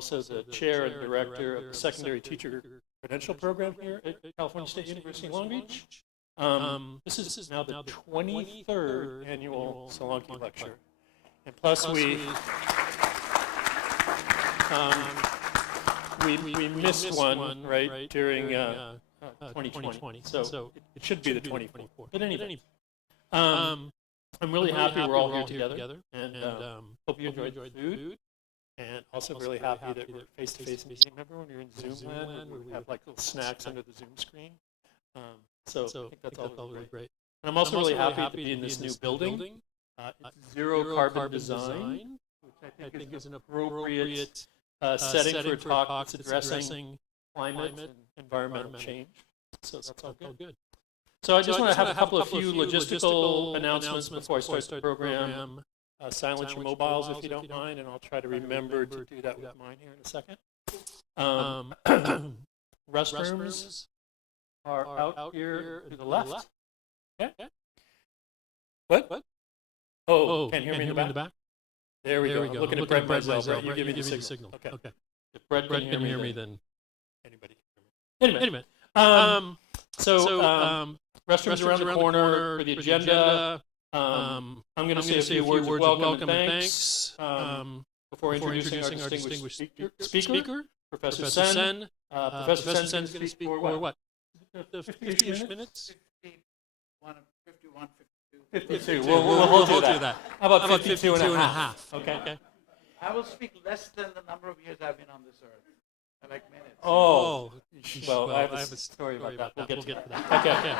also the chair and director of the secondary teacher credential program here at California State University Long Beach. This is now the 23rd annual Solanki Lecture. And plus we missed one, right, during 2020. So it should be the 24th. But anyway, I'm really happy we're all here together. And hope you enjoyed the food. And also really happy that we're face-to-face meeting. Remember when we were in Zoom land, where we have like little snacks under the Zoom screen? So I think that's all really great. And I'm also really happy to be in this new building. It's zero carbon design, which I think is an appropriate setting for a talk that's addressing climate and environmental change. So that's all good. So I just want to have a couple of few logistical announcements before I start the program. Silence your mobiles if you don't mind, and I'll try to remember to do that with mine here in a second. Restrooms are out here to the left. Okay. What? Oh, can't hear me in the back? There we go. I'm looking at Brett myself, right? You give me the signal. Okay. If Brett can hear me, then anybody can hear me. Anyway. Restrooms around the corner for the agenda. I'm going to say a few words of welcome and thanks before introducing our distinguished speaker, Professor Sen. Professor Sen is going to speak for what? 50 minutes? 51, 52. We'll hold you to that. How about 52 and a half? Okay. I will speak less than the number of years I've been on this earth. I like minutes. Oh, well, I have a story about that. We'll get to that. Okay.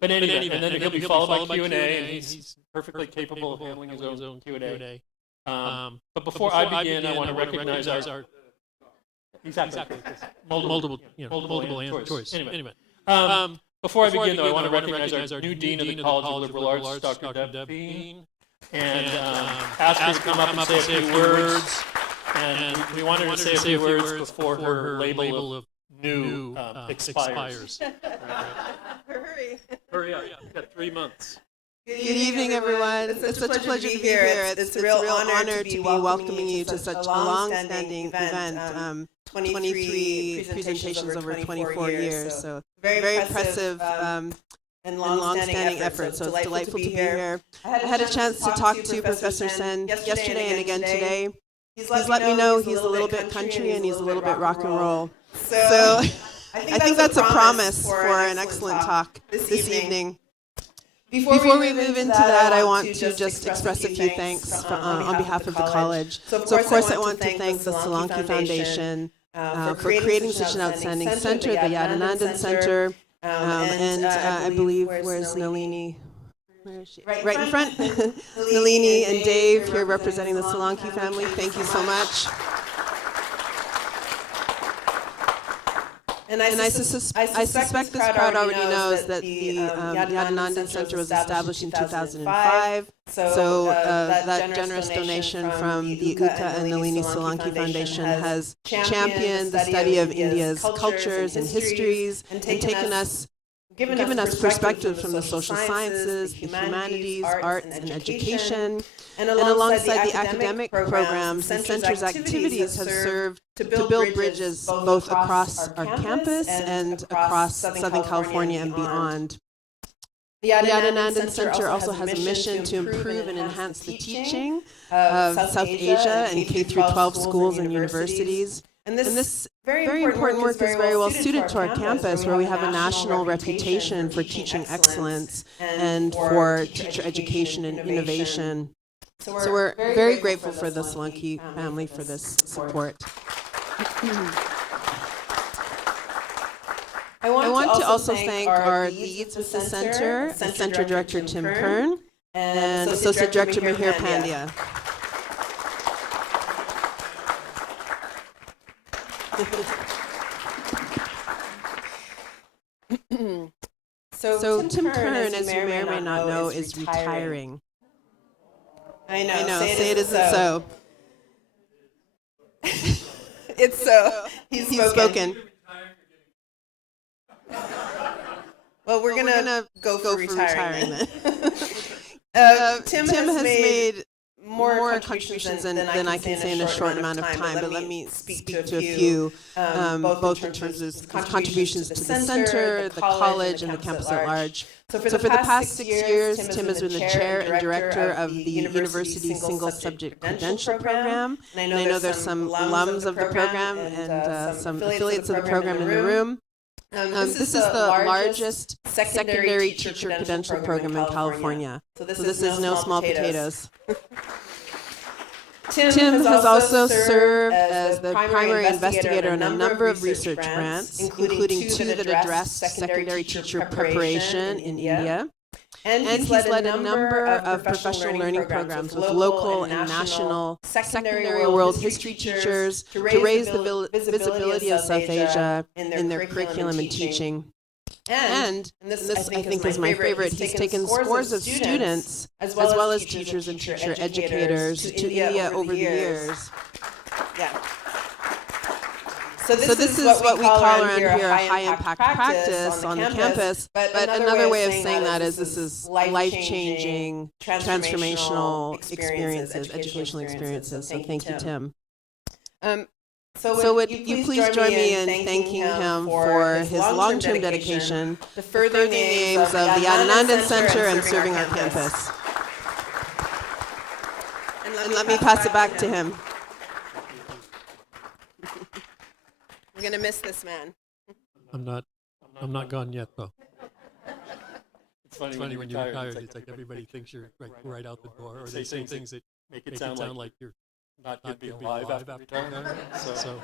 But anyway, and then he'll be followed by Q&A, and he's perfectly capable of handling his own Q&A. But before I begin, I want to recognize our exactly multiple choice. Anyway. Before I begin, though, I want to recognize our new Dean of the College of Liberal Arts, Dr. Deb Bean, and ask her to come up and say a few words. And we wanted to say a few words before her label of new expires. Hurry up. You've got 3 months. Good evening, everyone. It's such a pleasure to be here. It's a real honor to be welcoming you to such a long-standing event. 23 presentations over 24 years. So very impressive and long-standing effort. So it's delightful to be here. I had a chance to talk to Professor Sen yesterday and again today. He's let me know he's a little bit country and he's a little bit rock and roll. So I think that's a promise for an excellent talk this evening. Before we move into that, I want to just express a few thanks on behalf of the college. So of course I want to thank the Solanki Foundation for creating such an outstanding center, the Yadunandan Center, and I believe, where's Nalini? Where is she? Right in front. Nalini and Dave here representing the Solanki family. Thank you so much. And I suspect this crowd already knows that the Yadunandan Center was established in 2005. So that generous donation from the Uta and Nalini Solanki Foundation has championed the study of India's cultures and histories and given us perspectives from the social sciences, the humanities, arts, and education. And alongside the academic programs, the center's activities have served to build bridges both across our campus and across Southern California and beyond. The Yadunandan Center also has a mission to improve and enhance the teaching of South Asia and K-12 schools and universities. And this very important work is very well suited to our campus, where we have a national reputation for teaching excellence and for teacher education and innovation. So we're very grateful for the Solanki family for this support. I want to also thank our leads with the center, Center Director Tim Kern and Associate Director Mihir Pandya. So Tim Kern, as you may or may not know, is retiring. I know. Say it isn't so. It's so. He's spoken. Well, we're gonna go for retiring then. Tim has made more contributions than I can say in a short amount of time, but let me speak to a few, both in terms of contributions to the center, the college, and the campus at large. So for the past 6 years, Tim has been the chair and director of the university's single subject credential program. And I know there's some alums of the program and some affiliates of the program in the room. This is the largest secondary teacher credential program in California. So this is no small potatoes. Tim has also served as the primary investigator on a number of research grants, including 2 that address secondary teacher preparation in India. And he's led a number of professional learning programs with local and national secondary world history teachers to raise the visibility of South Asia in their curriculum and teaching. And this I think is my favorite, he's taken scores of students as well as teachers and teacher educators to India over the years. Yeah. So this is what we call around here a high-impact practice on the campus, but another way of saying that is this is life-changing, transformational experiences, educational experiences. So thank you, Tim. So would you please join me in thanking him for his long-term dedication to furthering the aims of the Yadunandan Center and serving our campus. And let me pass it back to him. I'm going to miss this man. I'm not gone yet, though. It's funny when you're retired, it's like everybody thinks you're right out the door, or they say things that make it sound like you're not going to be alive after retirement. So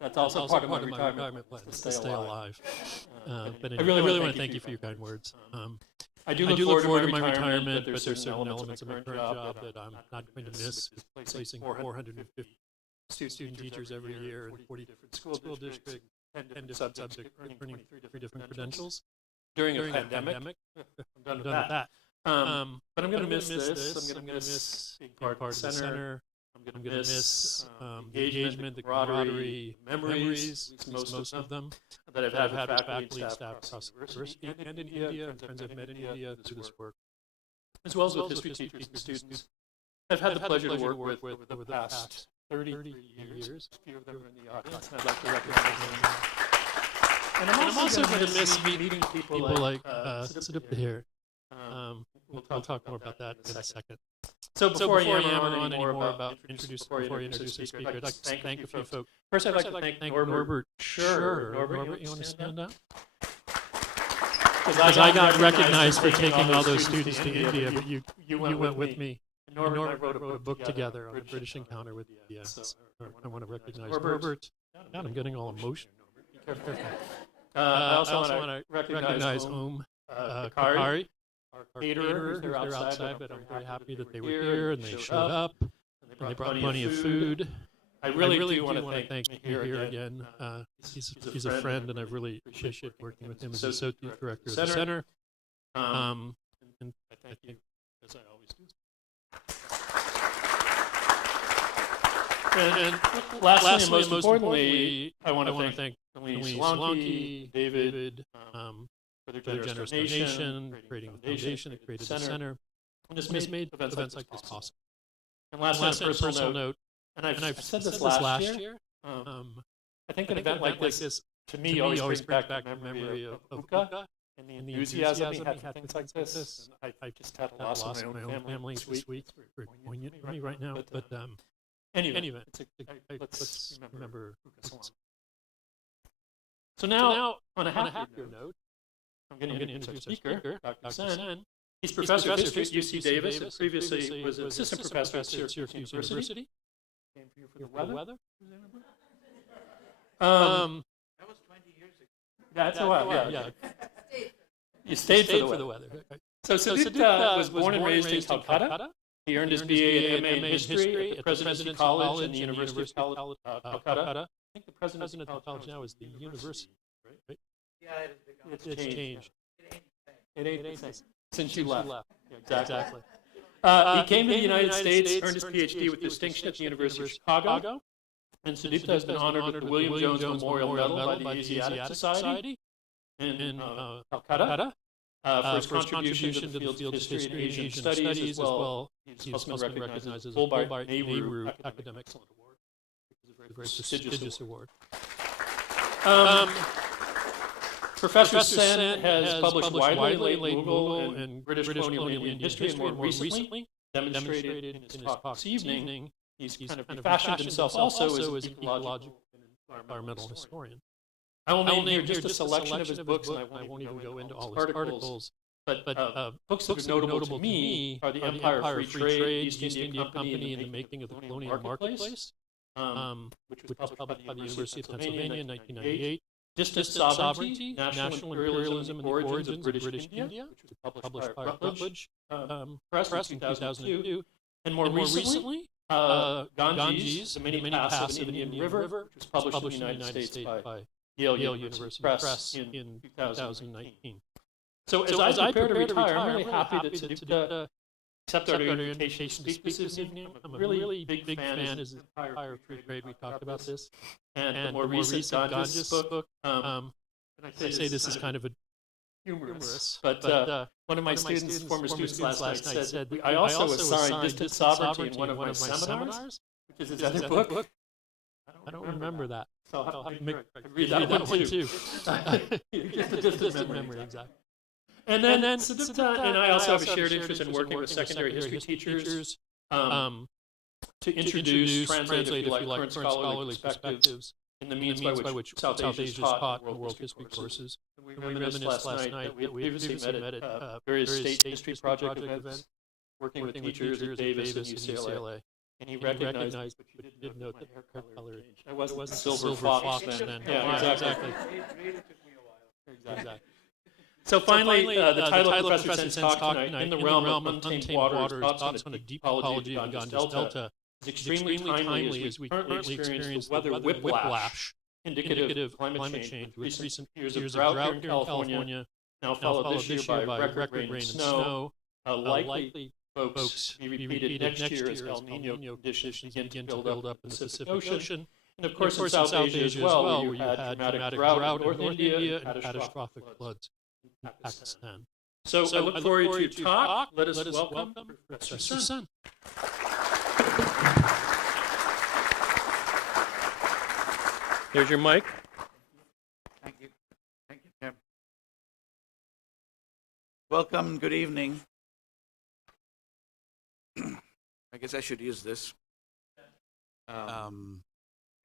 that's also part of my retirement plan, is to stay alive. But anyway, I really want to thank you for your kind words. I do look forward to my retirement, but there's certain elements of my current job that I'm not going to miss, placing 450 student teachers every year in 40 different school districts, 10 different subjects, earning 3 different credentials. During a pandemic, I'm done with that. But I'm going to miss this. I'm going to miss being part of the center. I'm going to miss engagement, the camaraderie, memories, most of them, that I've had with faculty and staff across the university and in India, and friends I've met in India through this work, as well as with history teachers and students I've had the pleasure to work with over the past 33 years. A few of them are in the audience, and I'd like to recognize them. And I'm also going to miss meeting people like Sudipta here. We'll talk more about that in a second. So before I yammer on any more about before you introduce the speaker, I'd like to thank a few folks. First, I'd like to thank Norbert. Sure. Norbert, you want to stand up? Because I got recognized for taking all those students to India, but you went with me. And Norbert wrote a book together on the British encounter with India. So I want to recognize Norbert. God, I'm getting all emotional. I also want to recognize Bakari, our caterer. They're outside, but I'm very happy that they were here and they showed up. And they brought plenty of food. I really do want to thank him here again. He's a friend, and I've really appreciated working with him as associate director of the center. And I thank you, as I always do. And lastly, and most importantly, I want to thank Annual Solanki, David, for their generous donation, creating the foundation that created the center, and this made events like this possible. And lastly, on a personal note, and I've said this last year, I think an event like this, to me, always brings back the memory of Uka and the enthusiasm he had for things like this. I just had a loss of my own family this week. It's very poignant for me right now. But anyway, let's remember Uka. So now, on a happier note, I'm going to introduce our speaker, Dr. Sen. He's professor of history at UC Davis, and previously was assistant professor at Syracuse University. Came here for the weather. That was 20 years ago. That's a while, yeah. You stayed for the weather. So Sudipta was born and raised in Kolkata. He earned his BA and MA in history at the Presidency College and the University of Kolkata. I think the president of the college now is the university, right? Yeah, it's changed. It ain't the same since you left. Yeah, exactly. He came to the United States, earned his PhD with distinction at the University of Chicago, and Sudipta has been honored with the William Jones Memorial Medal by the Asiatic Society in Calcutta. for his contribution to the fields of history and Asian studies as well. He's also been recognized as a Fulbright Nehru Academic Excellence Award, which is a very prestigious award. Professor Sen has published widely in Google and British colonial Indian history, and more recently demonstrated in his talk this evening. He's kind of refashioned himself also as an ecological and environmental historian. I will name here just a selection of his books, and I won't even go into all his articles. But books that are notable to me are The Empire of Free Trade, East India Company, and the Making of the Colonial Marketplace, which was published by the University of Pennsylvania in 1998. Distant Sovereignty, National Imperialism and the Origins of British India, which was published by Routledge Press in 2002. And more recently, Ganges, the Many Paths of an Indian River, which was published in the United States by Yale University Press in 2019. So as I prepare to retire, I'm really happy that Sudipta accepted our invitation to speak this evening. I'm a really big fan of the Empire of Free Trade. We talked about this. And the more recent Ganges book, and I say this is kind of a humorous, but one of my former students last night said, I also assigned Distant Sovereignty in one of my seminars, which is his other book. I don't remember that. So I'll have to read that one too. Just a distant memory, exactly. And then Sudipta and I also have a shared interest in working with secondary history teachers to introduce, translate, if you like, current scholarly perspectives in the means by which South Asia is taught in world history courses. We reminisced last night that we previously met at various state history project events, working with teachers at Davis and UCLA. And he recognized, but you did note that my hair color changed. I wasn't Silver Fox then. Yeah, exactly. Exactly. So finally, the title of Professor Sen's talk tonight, In the Realm of Untamed Waters, Thoughts on a Deep Ecology of the Ganges Delta, is extremely timely as we currently experience the weather whiplash indicative of climate change with recent years of drought here in California, now followed this year by record rain and snow, likely folks be repeated next year as El Nino conditions begin to build up in the Pacific Ocean. And of course in South Asia as well, where you had dramatic drought in North India and catastrophic floods in Pakistan. So I look forward to your talk. Let us welcome Professor Sen. There's your mic. Thank you. Thank you, Tim. Welcome. Good evening. I guess I should use this.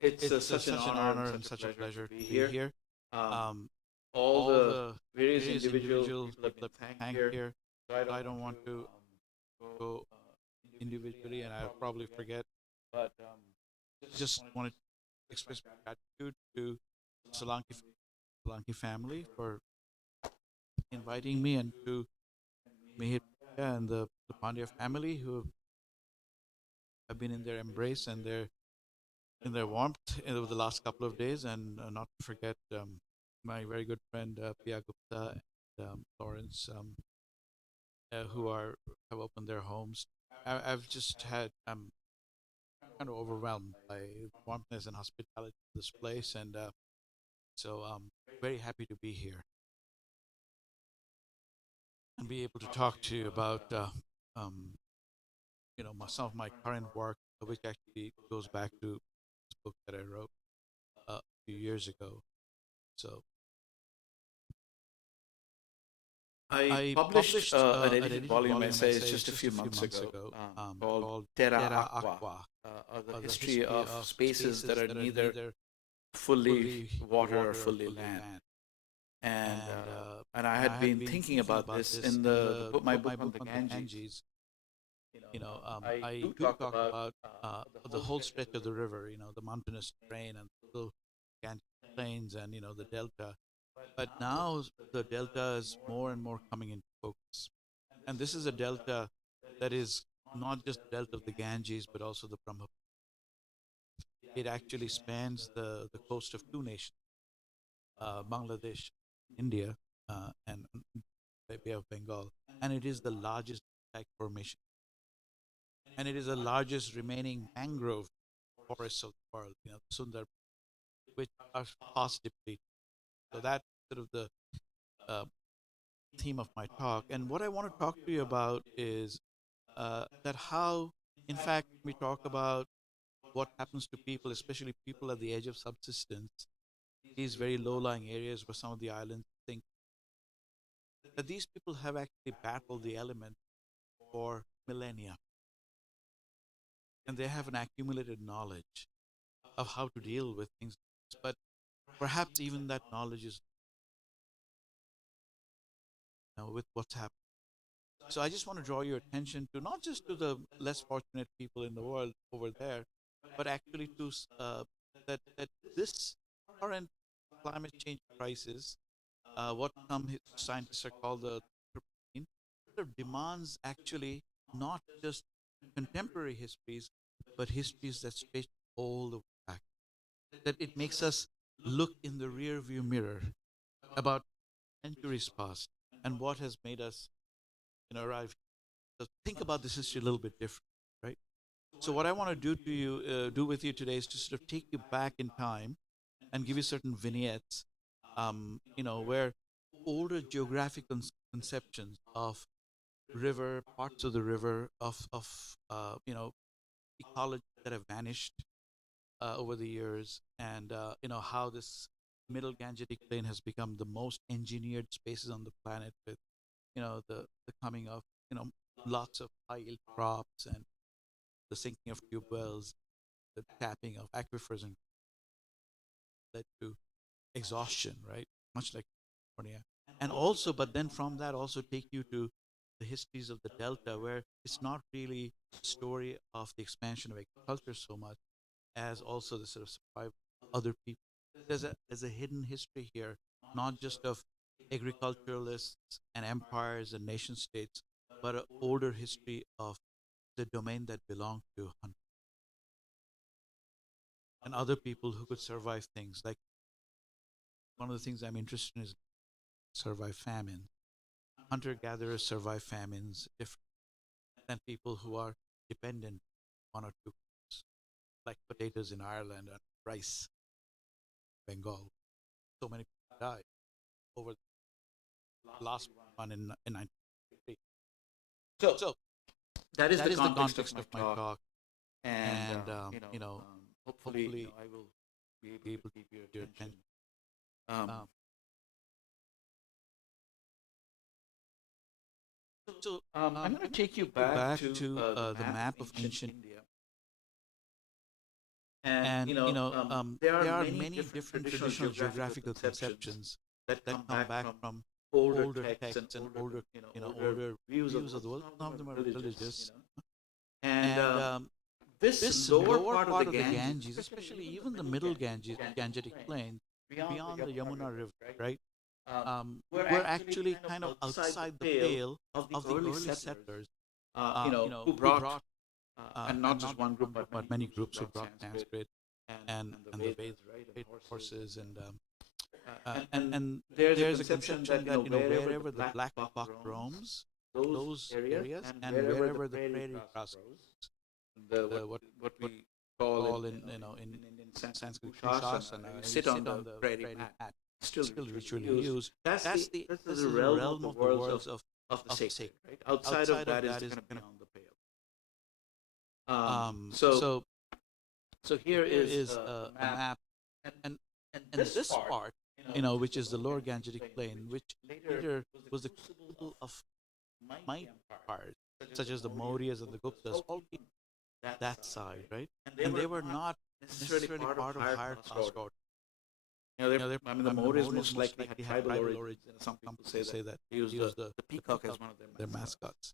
It's such an honor and such a pleasure to be here. All the various individuals that thank here. I don't want to go individually, and I'll probably forget. But just wanted to express my gratitude to Solanki family for inviting me, and to Mihir and the Pandya family who have been in their embrace and in their warmth over the last couple of days, and not to forget my very good friend Pia Gupta and Lawrence, who have opened their homes. I've just had kind of overwhelmed by warmthness and hospitality of this place, and so I'm very happy to be here and be able to talk to you about some of my current work, which actually goes back to this book that I wrote a few years ago. So I published an edited volume essays just a few months ago called Terra Aqua, the history of spaces that are neither fully water or fully land. And I had been thinking about this in my book on the Ganges. I do talk about the whole stretch of the river, the mountainous terrain and the Ganges plains and, the delta. But now the delta is more and more coming into focus. And this is a delta that is not just the delta of the Ganges, but also the Brahmaputra. It actually spans the coast of two nations, Bangladesh, India, and the Bay of Bengal. And it is the largest type formation. And it is the largest remaining mangrove forests of the world, Sundar, which are fast depleted. So that's sort of the theme of my talk. And what I want to talk to you about is that how, in fact, we talk about what happens to people, especially people at the edge of subsistence, these very low-lying areas where some of the islands think that these people have actually battled the element for millennia, and they have an accumulated knowledge of how to deal with things. But perhaps even that knowledge is, with what's happening. So I just want to draw your attention to not just to the less fortunate people in the world over there, but actually to that this current climate change crisis, what some scientists are called the anthropocene, sort of demands actually not just contemporary histories, but histories that stretch all the way back. That it makes us look in the rear view mirror about centuries past and what has made us arrive. So think about this history a little bit different, right? So what I want to do with you today is to sort of take you back in time and give you certain vignettes, where older geographic conceptions of river, parts of the river, of ecology that have vanished over the years, and how this middle Gangetic plain has become the most engineered spaces on the planet, with the coming of lots of high yield crops and the sinking of tube wells, the tapping of aquifers, and led to exhaustion, right? Much like California. And also, but then from that, also take you to the histories of the Delta, where it's not really a story of the expansion of agriculture so much as also the sort of survival of other people. There's a hidden history here, not just of agriculturalists and empires and nation states, but an older history of the domain that belonged to hunters and other people who could survive things. Like, one of the things I'm interested in is survive famine. Hunter-gatherers survive famines different than people who are dependent on one or two crops, like potatoes in Ireland and rice in Bengal. So many people died over the last one in 1953. So that is the context of my talk, and hopefully I will be able to keep your attention. I'm going to take you back to the map of ancient India. And there are many different traditional geographical conceptions that come back from older texts and older views of the world. Some of them are religious. And this lower part of the Ganges, especially even the middle Gangetic plain, beyond the Yamuna River, right? We're actually kind of outside the pale of the early settlers, who brought, and not just one group, but many groups who brought Sanskrit and the Veds, right, horses, and there's a conception that wherever the black buck roams, those areas, and wherever the prairie grass grows, what we call in Sanskrit Shasana, sit on the prairie mat, still ritually used. That's the realm of the worlds of the sacred. Right? Outside of that is kind of beyond the pale. So here is a map, and this part, which is the lower Gangetic plain, which later was the crucible of mighty empires, such as the Mauryas and the Guptas, all came that side, right? And they were not necessarily part of higher caste order. The Mauryas most likely had tribal origins. Some people say that they use the peacock as one of their mascots.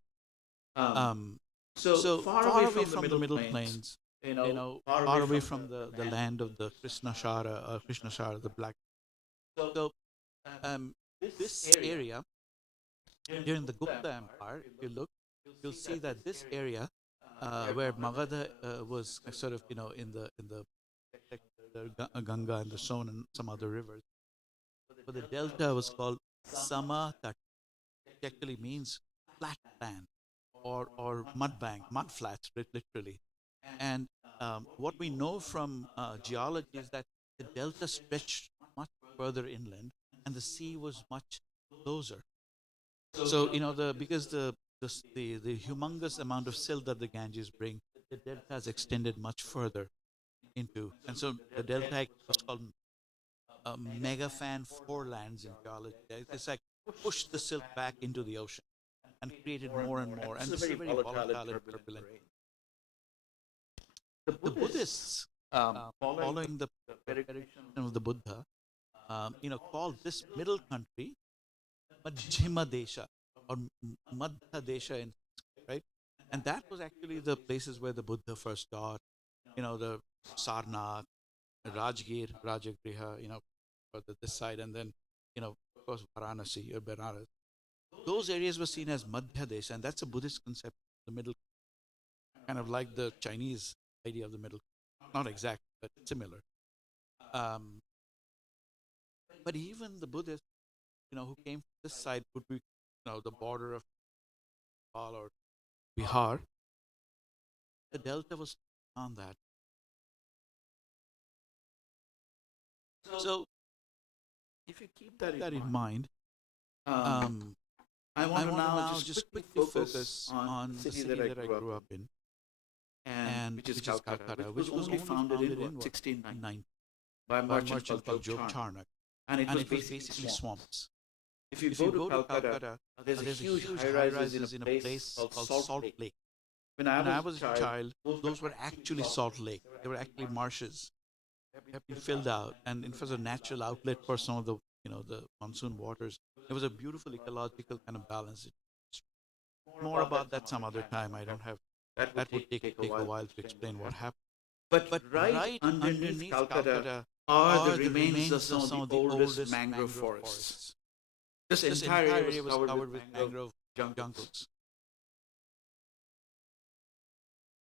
So far away from the middle plains, far away from the land of the Krishna-Shara, the black. So this area, during the Gupta Empire, if you look, you'll see that this area, where Magadha was sort of, in the Ganga and the Son and some other rivers. But the delta was called Samatat, which actually means flat land or mud bank, mud flats, literally. And what we know from geology is that the delta stretched much further inland and the sea was much closer. So because the humongous amount of silt that the Ganges bring, the delta has extended much further into, and so the delta was called mega fan forelands in geology. It's like pushed the silt back into the ocean and created more and more. And this is very volatile and turbulent. The Buddhists, following the prediction of the Buddha, called this middle country Majjhima Desha or Madhya Desha, right? And that was actually the places where the Buddha first taught. The Sarnath, Rajgir, Rajagriha, for this side, and then, of course, Varanasi or Benares. Those areas were seen as Madhya Desha, and that's a Buddhist concept, the middle, kind of like the Chinese idea of the middle. Not exact, but similar. But even the Buddhists, who came from this side would be, the border of Nepal or Bihar. The delta was on that. So, if you keep that in mind, I want to now just quickly focus on the city that I grew up in, and which is Calcutta, which was only founded in 1690 by a merchant called Charnak, and it was basically swamps. If you go to Calcutta, there's a huge high-rises in a place called Salt Lake. When I was a child, those were actually Salt Lake. They were actually marshes. They have been filled out, and it was a natural outlet for some of the, the monsoon waters. It was a beautiful ecological kind of balance. More about that some other time. I don't have. That would take a while to explain what happened. But right underneath Calcutta are the remains of some of the oldest mangrove forests. This entire area was covered with mangrove jungles.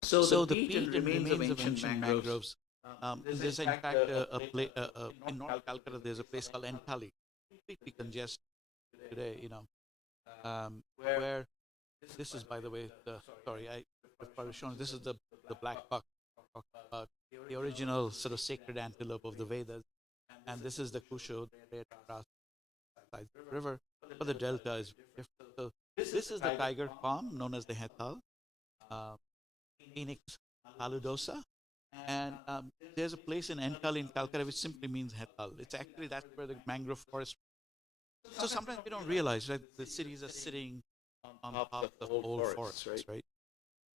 So the peat and remains of ancient mangroves. There's in fact in North Calcutta. There's a place called Entally, completely congested today. Where this is, by the way, I was showing. This is the black buck, the original sort of sacred antelope of the Vedas, and this is the Kusho, the river, but the delta is different. So this is the tiger palm known as the Hetal, Phoenix paludosa, and there's a place in Ental in Calcutta which simply means Hetal. It's actually that's where the mangrove forest. So sometimes we don't realize, right? The cities are sitting on top of the whole forest, right?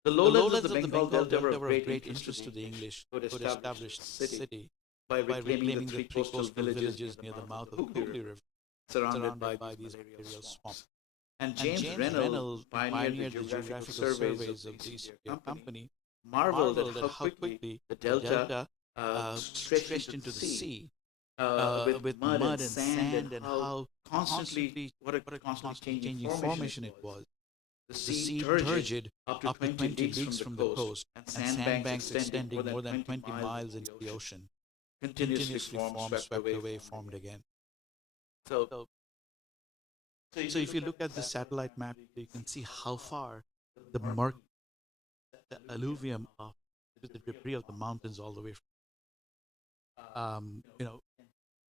The lowlands of the Bengal Delta were of great interest to the English who had established the city by reclaiming the three coastal villages near the mouth of the Hooghly River, surrounded by these imperial swamps. And James Reynolds pioneered the geographical surveys of the East India Company, marveled at how quickly the delta stretched into the sea with mud and sand, and how what a constantly changing formation it was. The sea turgid up to 20 leagues from the coast, and sandbanks extending more than 20 miles into the ocean, continuously formed, swept away, formed again. So if you look at the satellite map, you can see how far the alluvium of the debris of the mountains all the way from,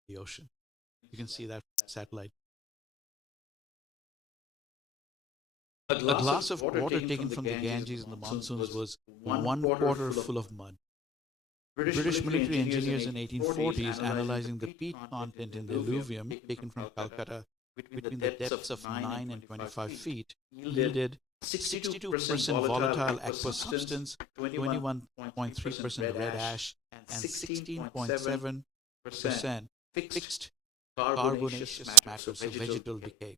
the ocean. You can see that satellite. A glass of water taken from the Ganges in the monsoons was 1/4 full of mud. British military engineers in 1840s analyzing the peat content in the alluvium taken from Calcutta between the depths of 9 and 25 feet yielded 62% volatile aqueous substance, 21.3% red ash, and 16.7% fixed carbonaceous matter, so vegetal decay.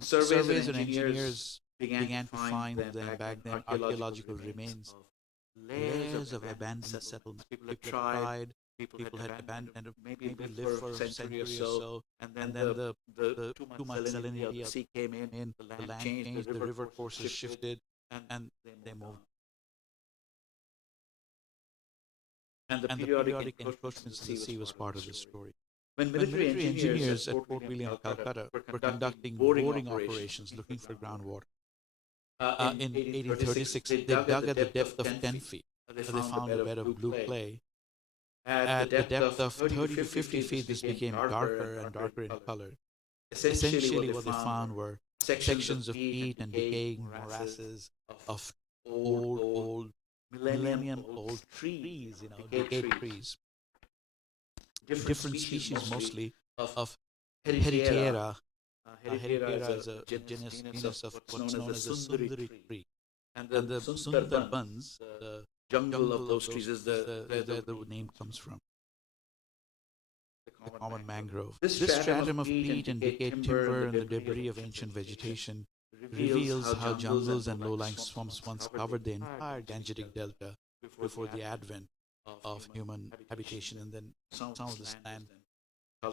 Surveys and engineers began to find back then archaeological remains, layers of abandoned settlements. People tried, people had abandoned, maybe lived for a century or so, and then the too-much salinity of the sea came in, the land changed, the river courses shifted, and they moved. And the periodic encroachments of the sea was part of the story. When military engineers at Fort William, Calcutta, were conducting boring operations looking for groundwater, in 1836, they dug at the depth of 10 feet. They found a bed of blue clay. At the depth of 30 to 50 feet, this became darker and darker in color. Essentially, what they found were sections of peat and decaying morasses of old, millennium-old trees, decayed trees. Different species mostly of Heritiera. Heritiera is a genus of what's known as the Sundari tree. And the Sundarbans, the jungle of those trees, is where the name comes from. The common mangrove. This stratum of peat and decayed timber and the debris of ancient vegetation reveals how jungles and low-lying swamps once covered the entire Gangetic Delta before the advent of human habitation, and then some of this land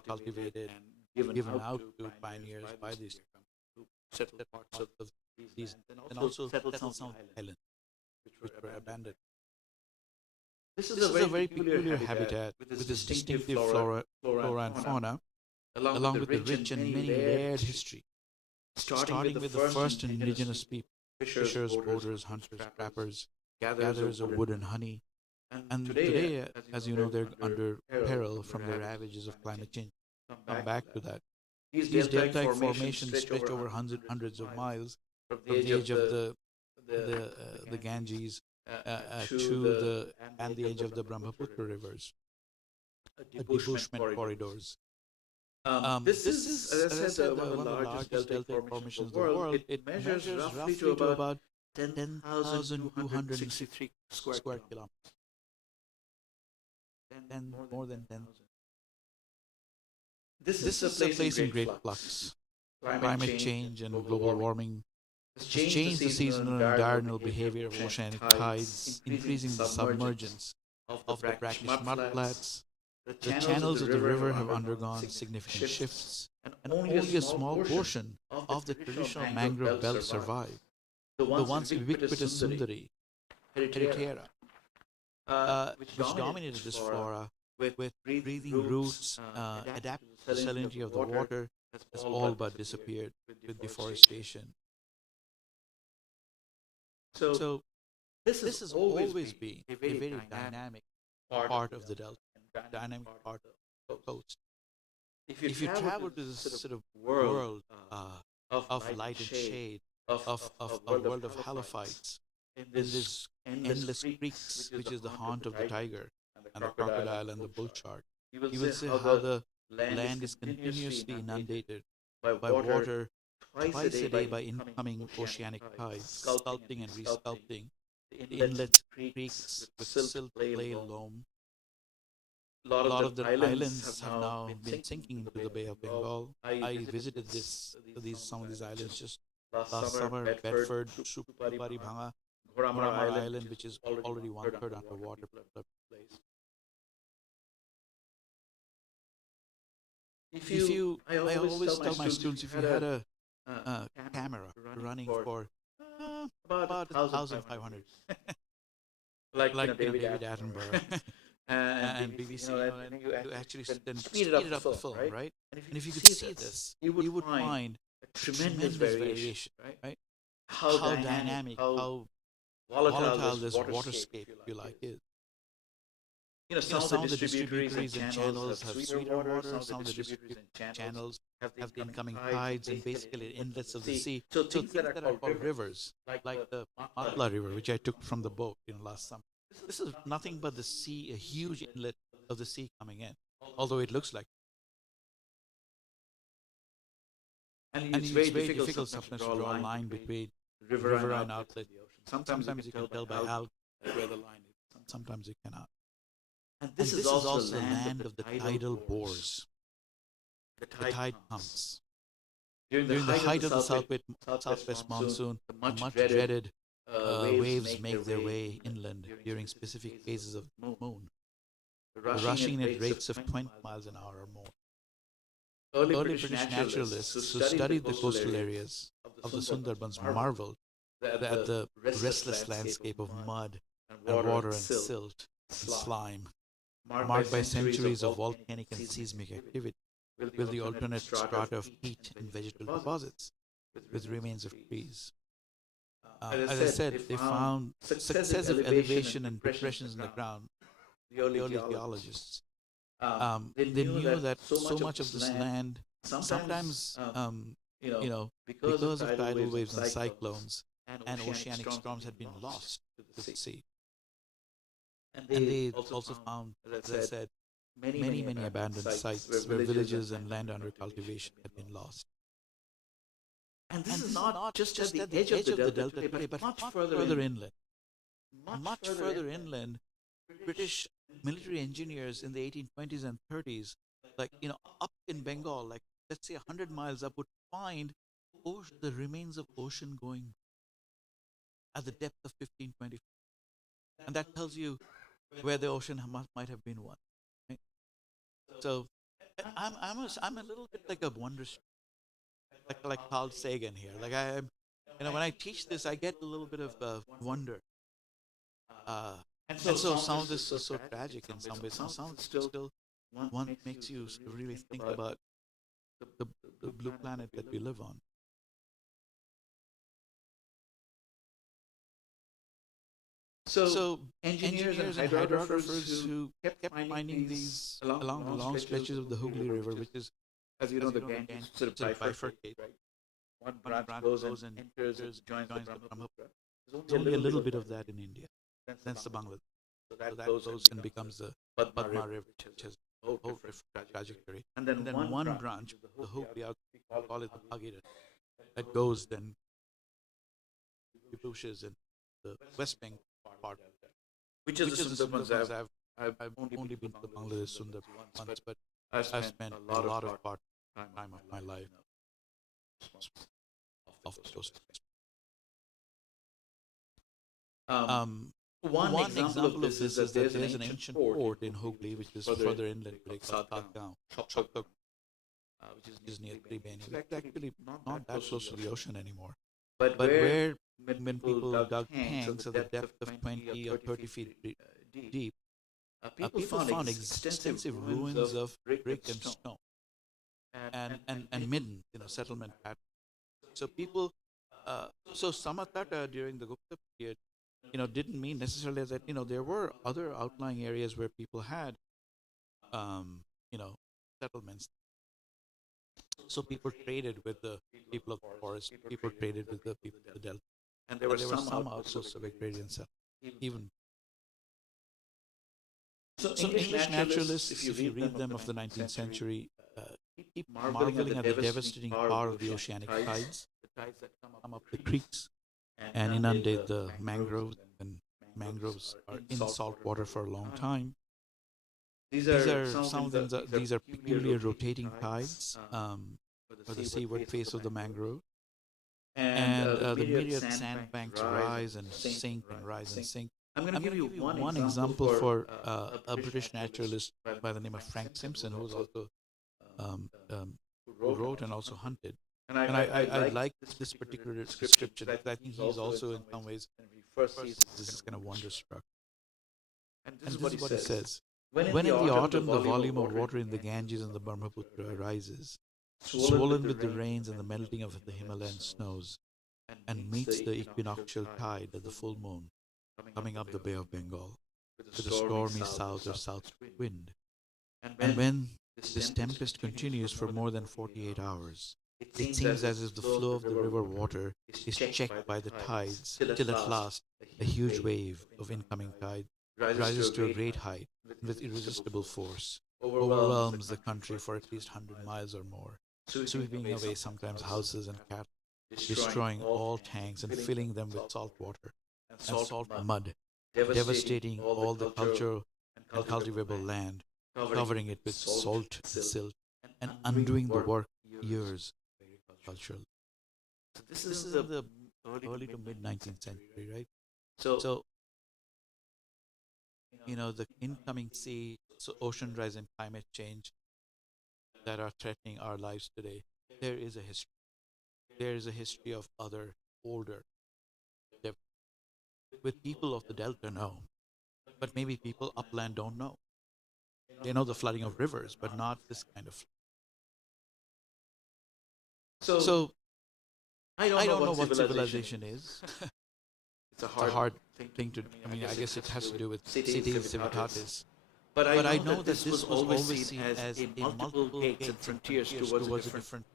cultivated and given out to pioneers by these to settle parts of these, and also settle some of the islands which were abandoned. This is a very peculiar habitat with its distinctive flora and fauna, along with the rich and many layered history, starting with the first indigenous people, fishers, boaters, hunters, trappers, gatherers of wood and honey. And today, as you know, they're under peril from the ravages of climate change. Come back to that. These deltaic formations stretch over hundreds of miles from the edge of the Ganges to the edge of the Brahmaputra rivers, debushment corridors. This is, as I said, one of the largest deltaic formations in the world. It measures roughly to about 10,263 square kilometers. More than 10,000. This is a place in great flux. Climate change and global warming has changed the seasonal and diurnal behavior of oceanic tides, increasing the submergence of the brackish mudflats. The channels of the river have undergone significant shifts, and only a small portion of the traditional mangrove belt survive. The once ubiquitous Sundari, Heritiera, which dominated this flora with breathing roots, adapted to the salinity of the water, has all but disappeared with deforestation. So this has always been a very dynamic part of the delta, dynamic part of the coast. If you travel to this sort of world of light and shade, of a world of halophytes, in this endless creeks, which is the haunt of the tiger and the crocodile and the bull shark, you will see how the land is continuously inundated by water twice a day by incoming oceanic tides, sculpting and resculpting the inlet creeks with silt, clay, loam. A lot of the islands have now been sinking into the Bay of Bengal. I visited some of these islands just last summer. Bedford, Supari Bhanga, Ghoramara Island, which is already 1/3 underwater place. I always tell my students, if you had a camera running for about 1,500, like David Attenborough and BBC, you actually then speed it up the film, right? And if you could see this, you would find a tremendous variation, right? How dynamic, how volatile this waterscape, if you like, is. Some of the distributaries and channels have sweeter water, some of the distributaries and channels have the incoming tides and basically inlets of the sea. So things that are called rivers, like the Matla River, which I took from the boat last summer. This is nothing but the sea, a huge inlet of the sea coming in, although it looks like. And it's very difficult sometimes to draw a line between riverine outlet. Sometimes you can tell by algae where the line is, sometimes you cannot. And this is also the land of the tidal bores. The tide comes. During the height of the southwest monsoon, the much dreaded waves make their way inland during specific phases of the moon, rushing at rates of 20 miles an hour or more. Early British naturalists who studied the coastal areas of the Sundarbans marveled at the restless landscape of mud and water and silt and slime, marked by centuries of volcanic and seismic activity, with the alternate strata of peat and vegetable deposits, with remains of trees. As I said, they found successive elevation and depressions in the ground. The early geologists. They knew that so much of this land sometimes, because of tidal waves and cyclones and oceanic storms had been lost to the sea. And they also found, as I said, many abandoned sites where villages and land under cultivation had been lost. And this is not just at the edge of the delta today, but much further inland. Much further inland, British military engineers in the 1820s and 30s, up in Bengal, let's say 100 miles up, would find the remains of ocean going at the depth of 15-20 feet. And that tells you where the ocean might have been once. Right? So I'm a little bit like a wonder, like Carl Sagan here. When I teach this, I get a little bit of wonder. And so some of this is so tragic in some ways. Some of it still one makes you really think about the blue planet that we live on. So engineers and hydrographers who kept finding these along the long stretches of the Hooghly River, which is, as you know, the Ganges sort of bifurcate. Right? One branch goes and enters, joins the Brahmaputra. There's only a little bit of that in India. That's the Bangladesh. So that goes and becomes the Padma River, which has a whole trajectory. And then one branch, the Hooghly, we call it the Bhagirath, that goes then pushes in the West Bengal part, which is the Sundarbans. I've only been to Bangladesh Sundarbans once, but I've spent a lot of time of my life off the coast. One example of this is that there's an ancient port in Hooghly, which is further inland, like Satgaon, which is near Tribeni. It's actually not that close to the ocean anymore. But where, when people dug tanks at the depth of 20 or 30 feet deep, people found extensive ruins of brick and stone and midden, settlement patterns. So people, so Samatata during the Gupta period, didn't mean necessarily that, there were other outlying areas where people had, settlements. So people traded with the people of the forest, people traded with the people of the delta. And there were some outposts of agrarian settlement, even. So English naturalists, if you read them of the 19th century, keep marveling at the devastating power of the oceanic tides that come up the creeks and inundate the mangroves, and mangroves are in salt water for a long time. These are peculiar rotating tides for the seaward face of the mangrove, and the myriad sandbanks rise and sink and rise and sink. I'm going to give you one example for a British naturalist by the name of Frank Simpson, who also who wrote and also hunted. And I like this particular description because I think he's also in some ways, this is kind of wonderstruck. And this is what he says. When in the autumn the volume of water in the Ganges and the Brahmaputra rises, swollen with the rains and the melting of the Himalayan snows, and meets the equinoctial tide at the full moon, coming up the Bay of Bengal, with a stormy south or south wind. And when this tempest continues for more than 48 hours, it seems as if the flow of the river water is checked by the tides, till at last a huge wave of incoming tide rises to a great height with irresistible force, overwhelms the country for at least 100 miles or more, sweeping away sometimes houses and cattle, destroying all tanks and filling them with salt water and salt mud, devastating all the cultural and cultivable land, covering it with salt and silt, and undoing the work years culturally. So this is the early to mid 19th century, right? So the incoming sea, so ocean rise and climate change that are threatening our lives today. There is a history. There is a history of other older, with people of the delta know, but maybe people upland don't know. They know the flooding of rivers, but not this kind of flood. So I don't know what civilization is. It's a hard thing to. I mean, I guess it has to do with cities, civitatis. But I know that this was always seen as a multiple gates and frontiers towards a different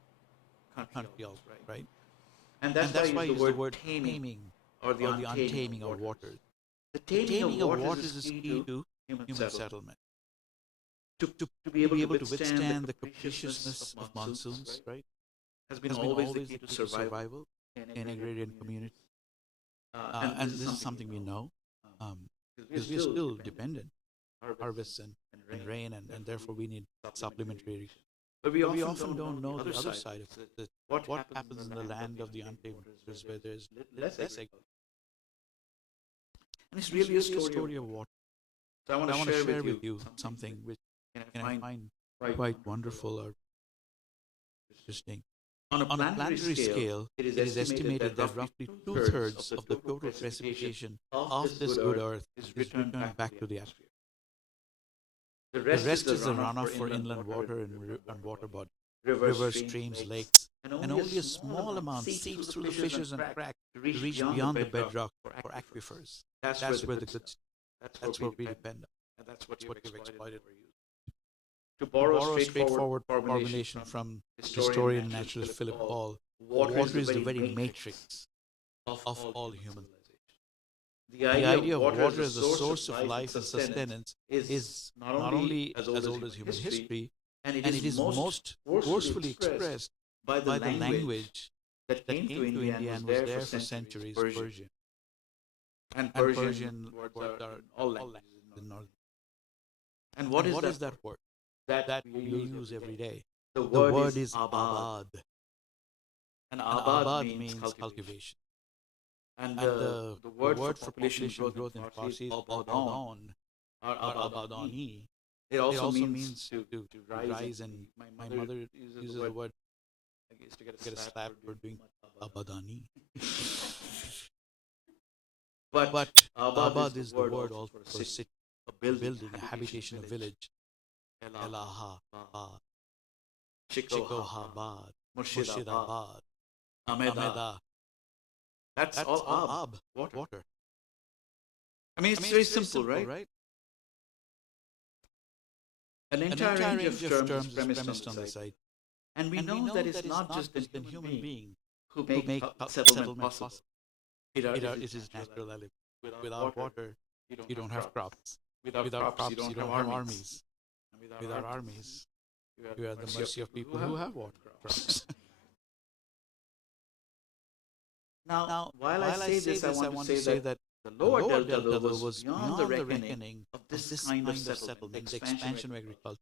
country, right? And that's why I use the word taming or the untaming of waters. The taming of waters is key to human settlement. To be able to withstand the capriciousness of monsoons, right, has been always the key to survival in agrarian community. And this is something we know, because we're still dependent on harvests and rain, and therefore we need supplementary irrigation. But we often don't know the other side of it, what happens in the land of the untamed waters where there's less agriculture. And it's really a story of water. So I want to share with you something which I find quite wonderful or interesting. On a planetary scale, it is estimated that roughly two-thirds of the total precipitation of this good Earth is returned back to the atmosphere. The rest is a runoff for inland water and water bodies, rivers, streams, lakes, and only a small amount seeps through the fissures and cracks to reach beyond the bedrock for aquifers. That's where the good, that's what we depend on, and that's what we've exploited for years. To borrow a straightforward formulation from historian and naturalist Philip Paul, water is the very matrix of all human civilization. The idea of water as a source of life and sustenance is not only as old as human history, and it is most forcefully expressed by the language that came to India and was there for centuries, Persian. And Persian words are all languages in North. And what is that word that we use every day? The word is abad. And abad means cultivation. And the word for population growth in Farsi is abadan or abadani. It also means to rise, and my mother uses the word, I guess, to get a slap for doing abadani. But abad is the word also for city, a building, a habitation, a village. Allahabad, Shikohabad, Murshidabad, Ahmedabad. That's all ab, water. I mean, it's very simple, right? An entire range of terms is premised on the site. And we know that it's not just the human being who make settlement possible. It is natural element. Without water, you don't have crops. Without crops, you don't have armies. Without armies, you are at the mercy of people who have water crops. Now, while I say this, I want to say that the lower delta was beyond the reckoning of this kind of settlement, the expansion of agriculture.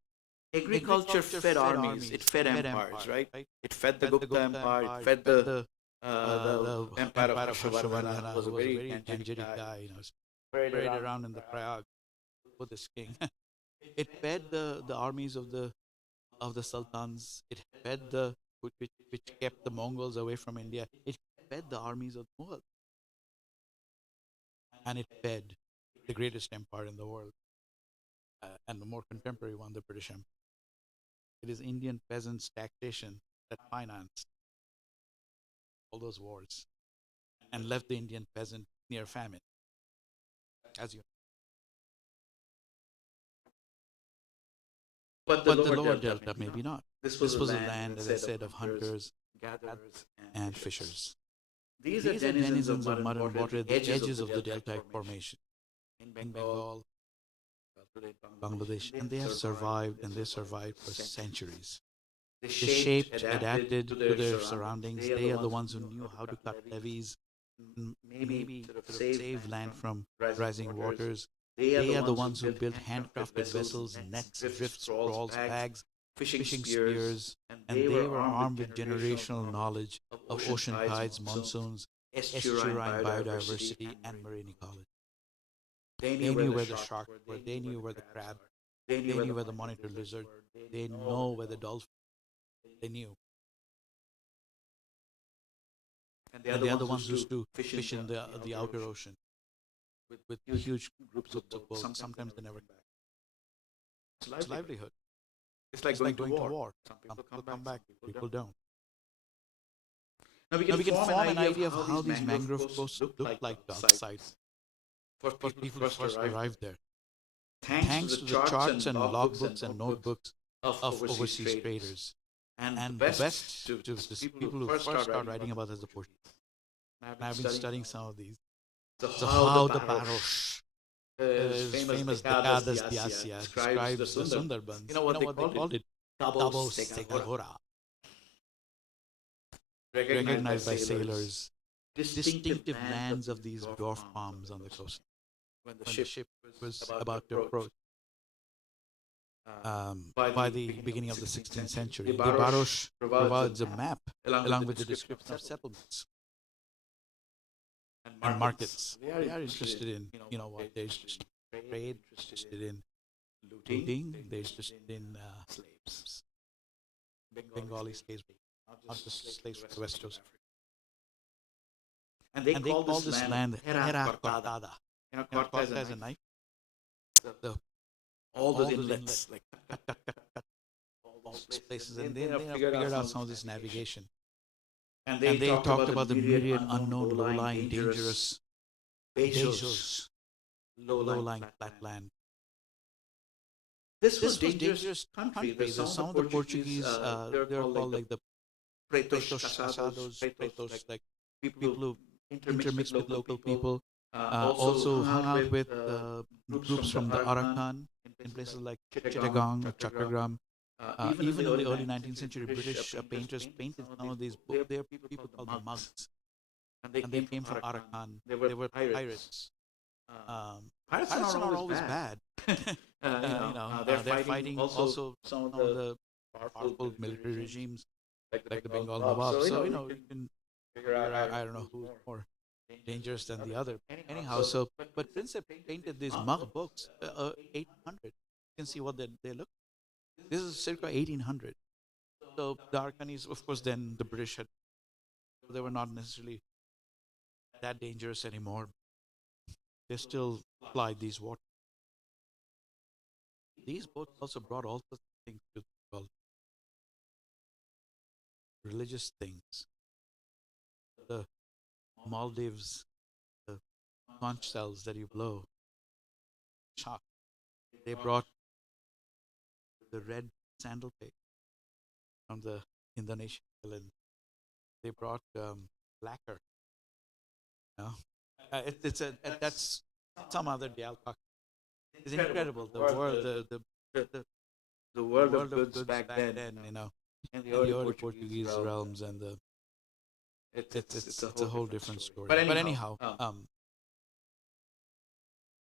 Agriculture fed armies, it fed empires, right? It fed the Gupta Empire, it fed the empire of Harshavardhana, was a very energetic guy, paraded around in the Prayag with his king. It fed the armies of the sultans. It fed which kept the Mongols away from India. It fed the armies of the Mughals. And it fed the greatest empire in the world, and the more contemporary one, the British Empire. It is Indian peasants' taxation that financed all those wars and left the Indian peasant near famine, as you know. But the lower delta, maybe not. This was a land, as I said, of hunters, gatherers, and fishers. These are denizens of mud and water at the edges of the deltaic formation in Bengal, Bangladesh, and they have survived, and they survived for centuries. They shaped, adapted to their surroundings. They are the ones who knew how to cut levees, maybe save land from rising waters. They are the ones who built handcrafted vessels, nets, drifts, trawls, bags, fishing spears, and they were armed with generational knowledge of ocean tides, monsoons, estuarine biodiversity, and marine ecology. They knew where the sharks were, they knew where the crab, they knew where the monitor lizard, they know where the dolphin, they knew. And they are the ones who used to fish in the outer ocean with huge groups of boats. Sometimes they never come back. It's livelihood. It's like going to war. Some people come back, people don't. Now we can form an idea of how these mangrove coasts look like outside for people who first arrived there. thanks to the charts and logbooks and notebooks of overseas traders. And the best to the people who first start writing about this, the Portuguese. And I've been studying some of these. So how the Parosh is famous Decadas de Asia describes the Sundarbans. You know what they called it? Cabo Segagora. Recognized by sailors. Distinctive lands of these dwarf palms on the coast. When the ship was about to approach. By the beginning of the 16th century, the Barosh provides a map along with the description of settlements and markets. They are interested in, what they're interested in trade, interested in looting, they're interested in slaves, Bengali slaves, not just slaves from the West Coast. And they call this land Terra Cortada. Cortada is a knife. All those inlets, like all those places, and they have figured out some of this navigation. And they talked about the myriad unknown, low-lying, dangerous, Bejos, low-lying flatland. This was dangerous country. There's some of the Portuguese, they're called like the Pretos Casados, like people who intermixed with local people. Also hung out with groups from the Arakan in places like Chittagong or Chakragram. Even in the early 19th century, British painters painted some of these books. They are people called the Mugs. And they came from Arakan. They were pirates. Pirates are not always bad. They're fighting also some of the powerful military regimes like the Bengal Nawab. So, you can figure out, I don't know who's more dangerous than the other. Anyhow, but Prince painted these mug books, 1800. You can see what they look. This is circa 1800. So the Arkanis, of course, then the British they were not necessarily that dangerous anymore. They still applied these waters. These boats also brought all sorts of things to the world. Religious things. The Maldives, the conch shells that you blow. Shark. They brought the red sandal pig from the Indonesian island. They brought lacquer. That's some other dialpac. It's incredible. The world of goods back then, in the early Portuguese realms, and it's a whole different story. But anyhow,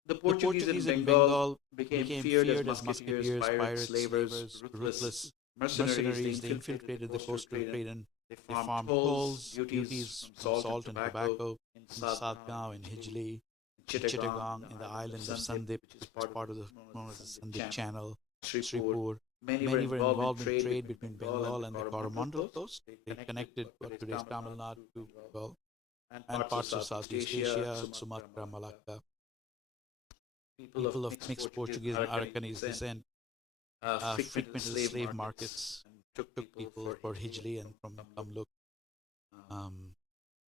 the Portuguese in Bengal became feared as musketeers, pirates, slavers, ruthless mercenaries. They infiltrated the coastal trade and they farmed tolls, duties from salt and tobacco in Sadgaon, in Hijli, Chittagong, in the island of Sandip, which is part of the known as the Sandip Channel, Sripur. Many were involved in trade between Bengal and the Coromandel coast. They connected what today's Tamil Nadu to Bengal and parts of Southeast Asia, Sumatra, Malacca. People of mixed Portuguese and Arakanese descent frequented slave markets and took people for Hijli and from Tamluk.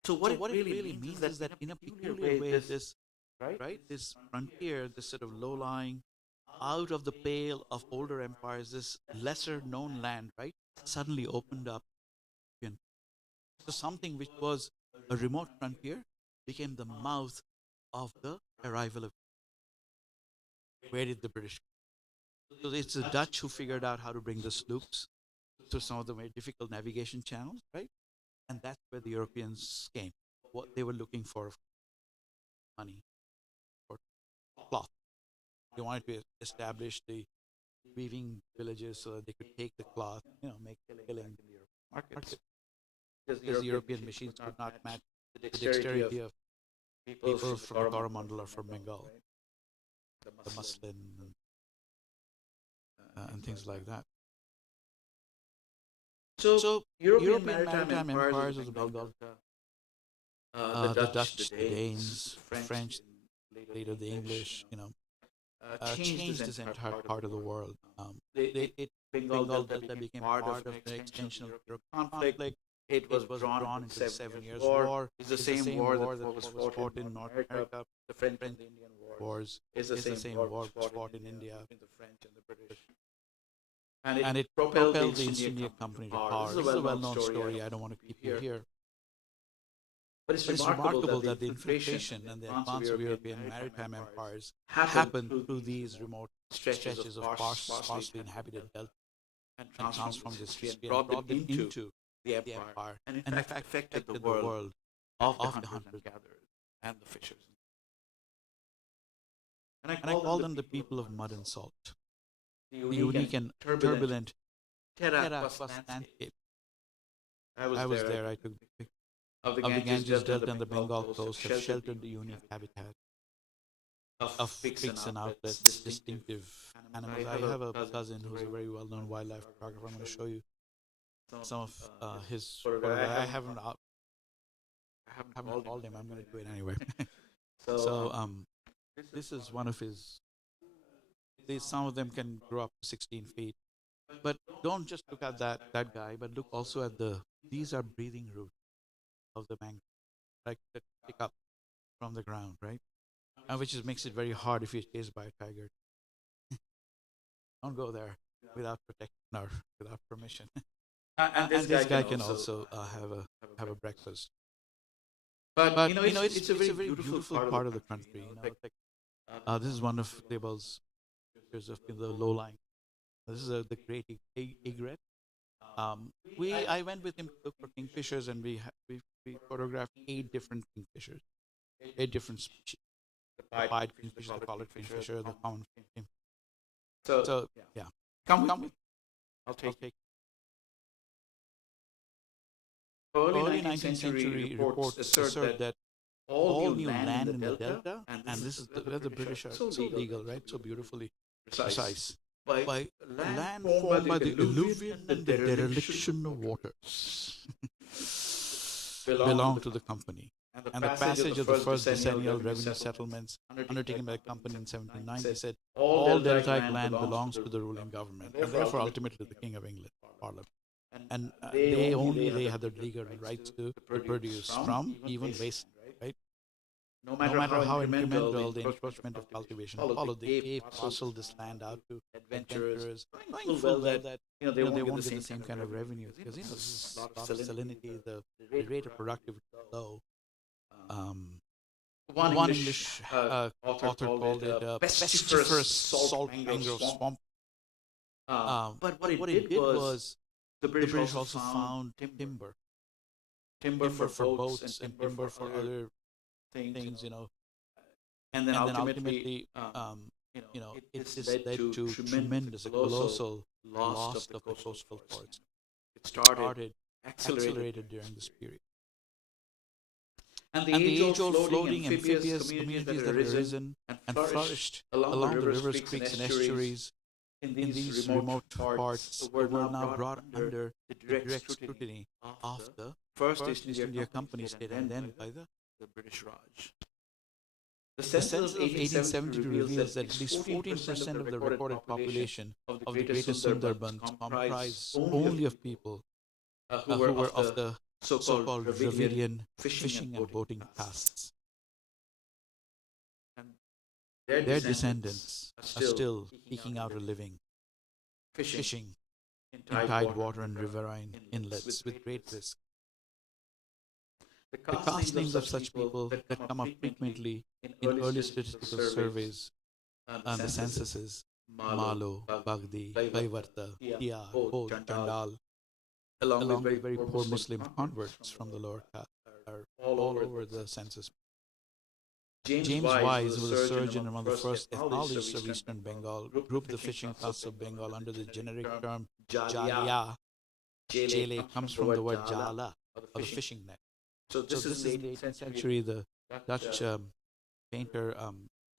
So what it really means is that in a peculiar way, this frontier, this sort of low-lying, out of the pale of older empires, this lesser-known land, suddenly opened up. So something which was a remote frontier became the mouth of the arrival of. Where did the British come? So it's the Dutch who figured out how to bring the sloops to some of the very difficult navigation channels, and that's where the Europeans came. What they were looking for money, for cloth. They wanted to establish the weaving villages so that they could take the cloth, make a killing in the market. Because the European machines could not match the dexterity of people from Coromandel or from Bengal. The muslin and things like that. So European maritime empires of the Bengal, the Dutch, the Danes, French, later the English, changed this entire part of the world. Bengal Delta became part of the extension of European conflict. it was drawn into the 7 Years' War. It's the same war that was fought in North America. The French and the Indian Wars is the same war that was fought in India between the French and the British. And it propelled the East India Company to power. This is a well-known story. I don't want to keep you here. But it's remarkable that the infiltration and the advance of European maritime empires happened through these remote stretches of sparsely inhabited delta and transformed this history and brought them into the empire and in fact affected the world of the hunters and gatherers and the fishers. And I call them the people of mud and salt, the unique and turbulent terra landscape. I was there. I took the picture of the Ganges Delta and the Bengal coast have sheltered the unique habitat of peaks and outlets, distinctive animals. I have a cousin who's a very well-known wildlife photographer. I'm going to show you some of his photographs. I haven't called him. I'm going to do it anyway. So this is one of his. Some of them can grow up to 16 feet. But don't just look at that guy, but look also at these are breathing roots of the mangrove, like that pick up from the ground, right? And which makes it very hard if you're chased by a tiger. Don't go there without protection or without permission. And this guy can also have a breakfast. But you know, it's a very beautiful part of the country. You know, like, this is one of Debal's pictures of the low-lying. This is the great egret. I went with him to look for kingfishers, and we photographed 8 different kingfishers, 8 different species. The pied kingfisher, the collared kingfisher, the common kingfisher. So yeah, come with. I'll take. Early 19th century reports assert that all new land in the delta, and this is where the British are so legal, right? So beautifully precise. By land formed by the alluvion and the dereliction of waters belong to the company. And the passage of the first decennial revenue settlements undertaken by the company in 1790 said all deltaic land belongs to the ruling government, and therefore ultimately the King of England, Parliament. And they had the legal rights to produce from even waste, right? No matter how incremental the encroachment of cultivation followed, they gave parcel this land out to adventurers, knowing full well that they won't get the same kind of revenue because this is a lot of salinity, the rate of productivity is low. One English author called it a pestiferous salt mangrove swamp. But what it did was the British also found timber for boats and timber for other things, you know, and then ultimately, it led to tremendous, colossal loss of the coastal forests. It started, accelerated during this period. And the age-old floating amphibious communities that have arisen and flourished along the rivers, creeks, and estuaries in these remote parts were now brought under the direct scrutiny of the First East India Company state and then by the British Raj. The census of 1872 reveals that at least 14% of the recorded population of the greater Sundarbans comprised only of people who were of the so-called Dravidian fishing and boating castes. And their descendants are still eking out a living, fishing in tide water and riverine inlets with great risk. The caste names of such people that come up frequently in early statistical surveys and the censuses: Malo, Bagdi, Kaivarta, Tia, Ho, Chandal, along with very poor Muslim converts from the lower caste, are all over the census. James Wise, who was a surgeon and one of the first ethnologists of Eastern Bengal, grouped the fishing castes of Bengal under the generic term Jalia. Jale comes from the word Jala, or the fishing net. So this is in the 18th century, the Dutch painter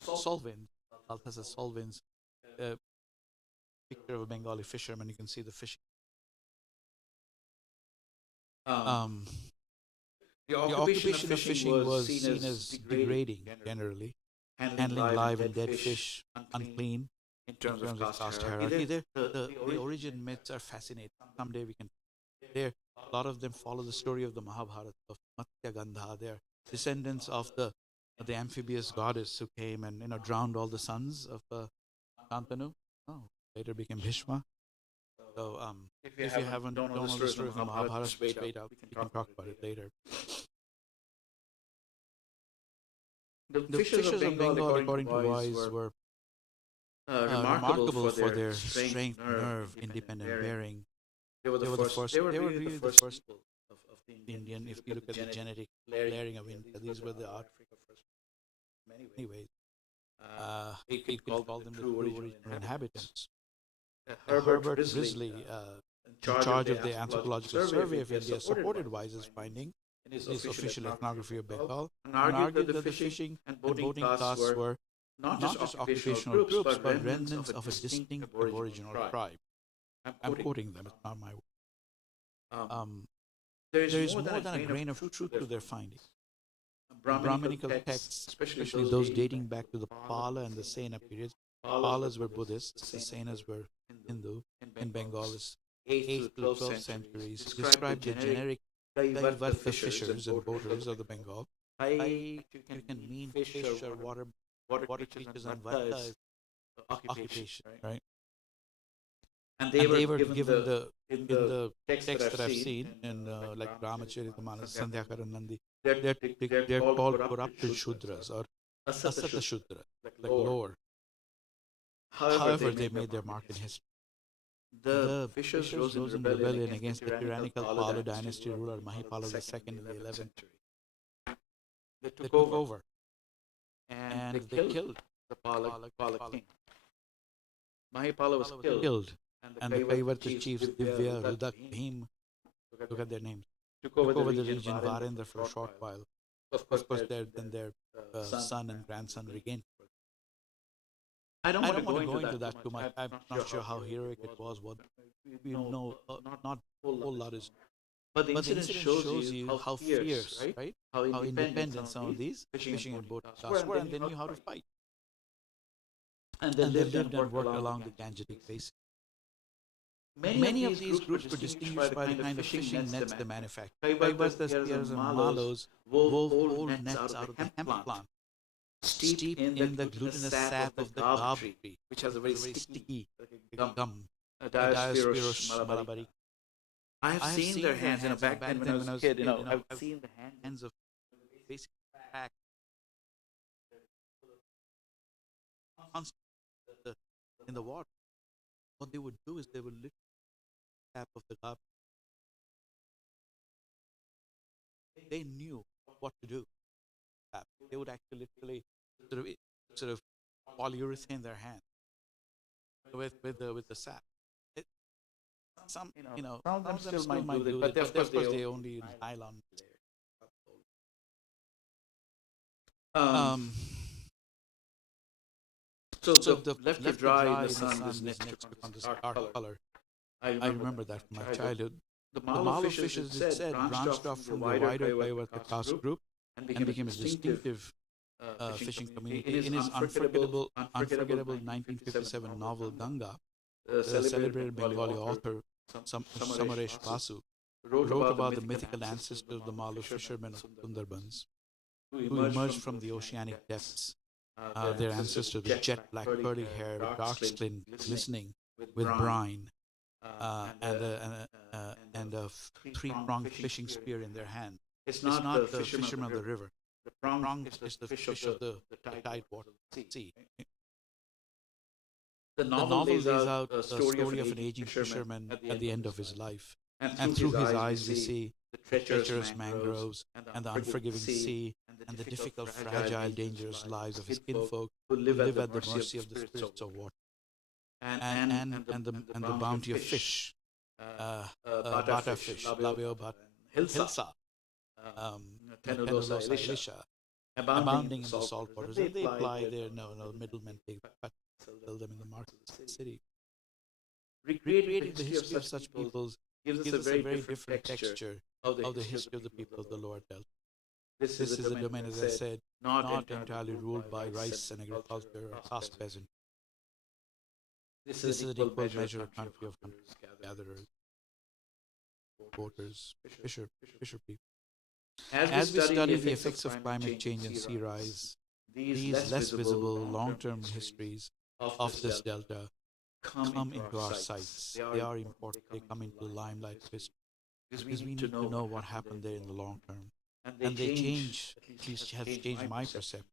Solvin, Balthasar Solvin's picture of a Bengali fisherman. You can see the fishing. The occupation of fishing was seen as degrading generally, handling live and dead fish unclean in terms of caste hierarchy. The origin myths are fascinating. Someday we can. a lot of them follow the story of the Mahabharata, of Matsya Gandha. They're descendants of the amphibious goddess who came and drowned all the sons of Shantanu. Oh, later became Bhishma. So if you haven't don't know the story of the Mahabharata, just wait out. We can talk about it later. The fishers of Bengal, according to Wise, were remarkable for their strength, nerve, independent bearing. They were really the first people of the Indian. If you look at the genetic layering of India, these were the Africa first. Many ways, you could call them the true original inhabitants. Herbert Risley, in charge of the Anthropological Survey of India, supported Wise's finding in his official ethnography of Bengal, and argued that the fishing and boating class were not just occupational groups, but remnants of a distinct aboriginal tribe. I'm quoting them, it's not my word. There is more than a grain of truth to their findings. Brahminical texts, especially those dating back to the Pala and the Sena periods. Palas were Buddhists, the Senas were Hindu, in Bengal is 8th to 12th centuries, described the generic Kaivarta fishers and boaters of the Bengal. You can mean fish or water creatures, and Varta is occupation, right? And they were given in the text that I've seen in like Ramacharita Sandhyakara Nandi, they're called corrupted Shudras or Asata Shudra, like lower. However, they made their mark in history. The fishers rose in rebellion against the tyrannical Pala dynasty ruler Mahipala II in the 11th century. They took over and they killed the Pala king. Mahipala was killed, and the Kaivarta chiefs Divya, Rudak, Bhim, look at their names, took over the region Varendra for a short while. Of course, their son and grandson regained. I don't want to go into that too much. I'm not sure how heroic it was. What we know, not a whole lot is. But the incident shows you how fierce, right? How independent some of these fishing and boating class were, and they knew how to fight. And they lived and worked along the Gangetic Basin. Many of these groups were distinguished by the kind of fishing nets they manufactured. Kaivartas, Piers, and Malos wove old nets out of the hemp plant, steeped in the glutinous sap of the Csulb tree, which has a very sticky gum, Diospyros malabari. I have seen their hands, back then when I was a kid, I've seen the hands of basically crack in the water. What they would do is they would lift the tap of the cup. They knew what to do. They would actually literally sort of polyurethane their hand with the sap. Some of them still might do it, but of course they only use nylon. So the left to dry in the sun, this next took on this dark color. I remember that from my childhood. The Malo fishers, it said, branched off from the wider Kaivarta class group and became a distinctive fishing community. In his unforgettable 1957 novel Ganga, the celebrated Bengali author Samaresh Basu wrote about the mythical ancestor of the Malo fishermen of Sundarbans, who emerged from the oceanic depths. Their ancestor, the jet black curly hair, dark skin glistening with brine, and a three-pronged fishing spear in their hand. It's not the fisherman of the river. The prong is the fish of the tide water sea. The novel lays out a story of an aging fisherman at the end of his life. And through his eyes we see the treacherous mangroves and the unforgiving sea and the difficult, fragile, dangerous lives of his kinfolk who live at the mercy of the spirits of water. And the bounty of fish, bata fish, labeo bata, hilsa, tenulosa elisha, abounding in the salt waters. And they apply their middlemen, they sell them in the markets of the city. Recreating the history of such peoples gives us a very different texture of the history of the people the Lord dealt. This is a domain, as I said, not entirely ruled by rice and agriculture or caste peasant. This is an equal measure of country of gatherers. voters, fisher people. As we study the effects of climate change and sea rise, these less visible long-term histories of this delta come into our sights. They are important. They come into the limelight of history because we need to know what happened there in the long term, and they change, at least have changed my perception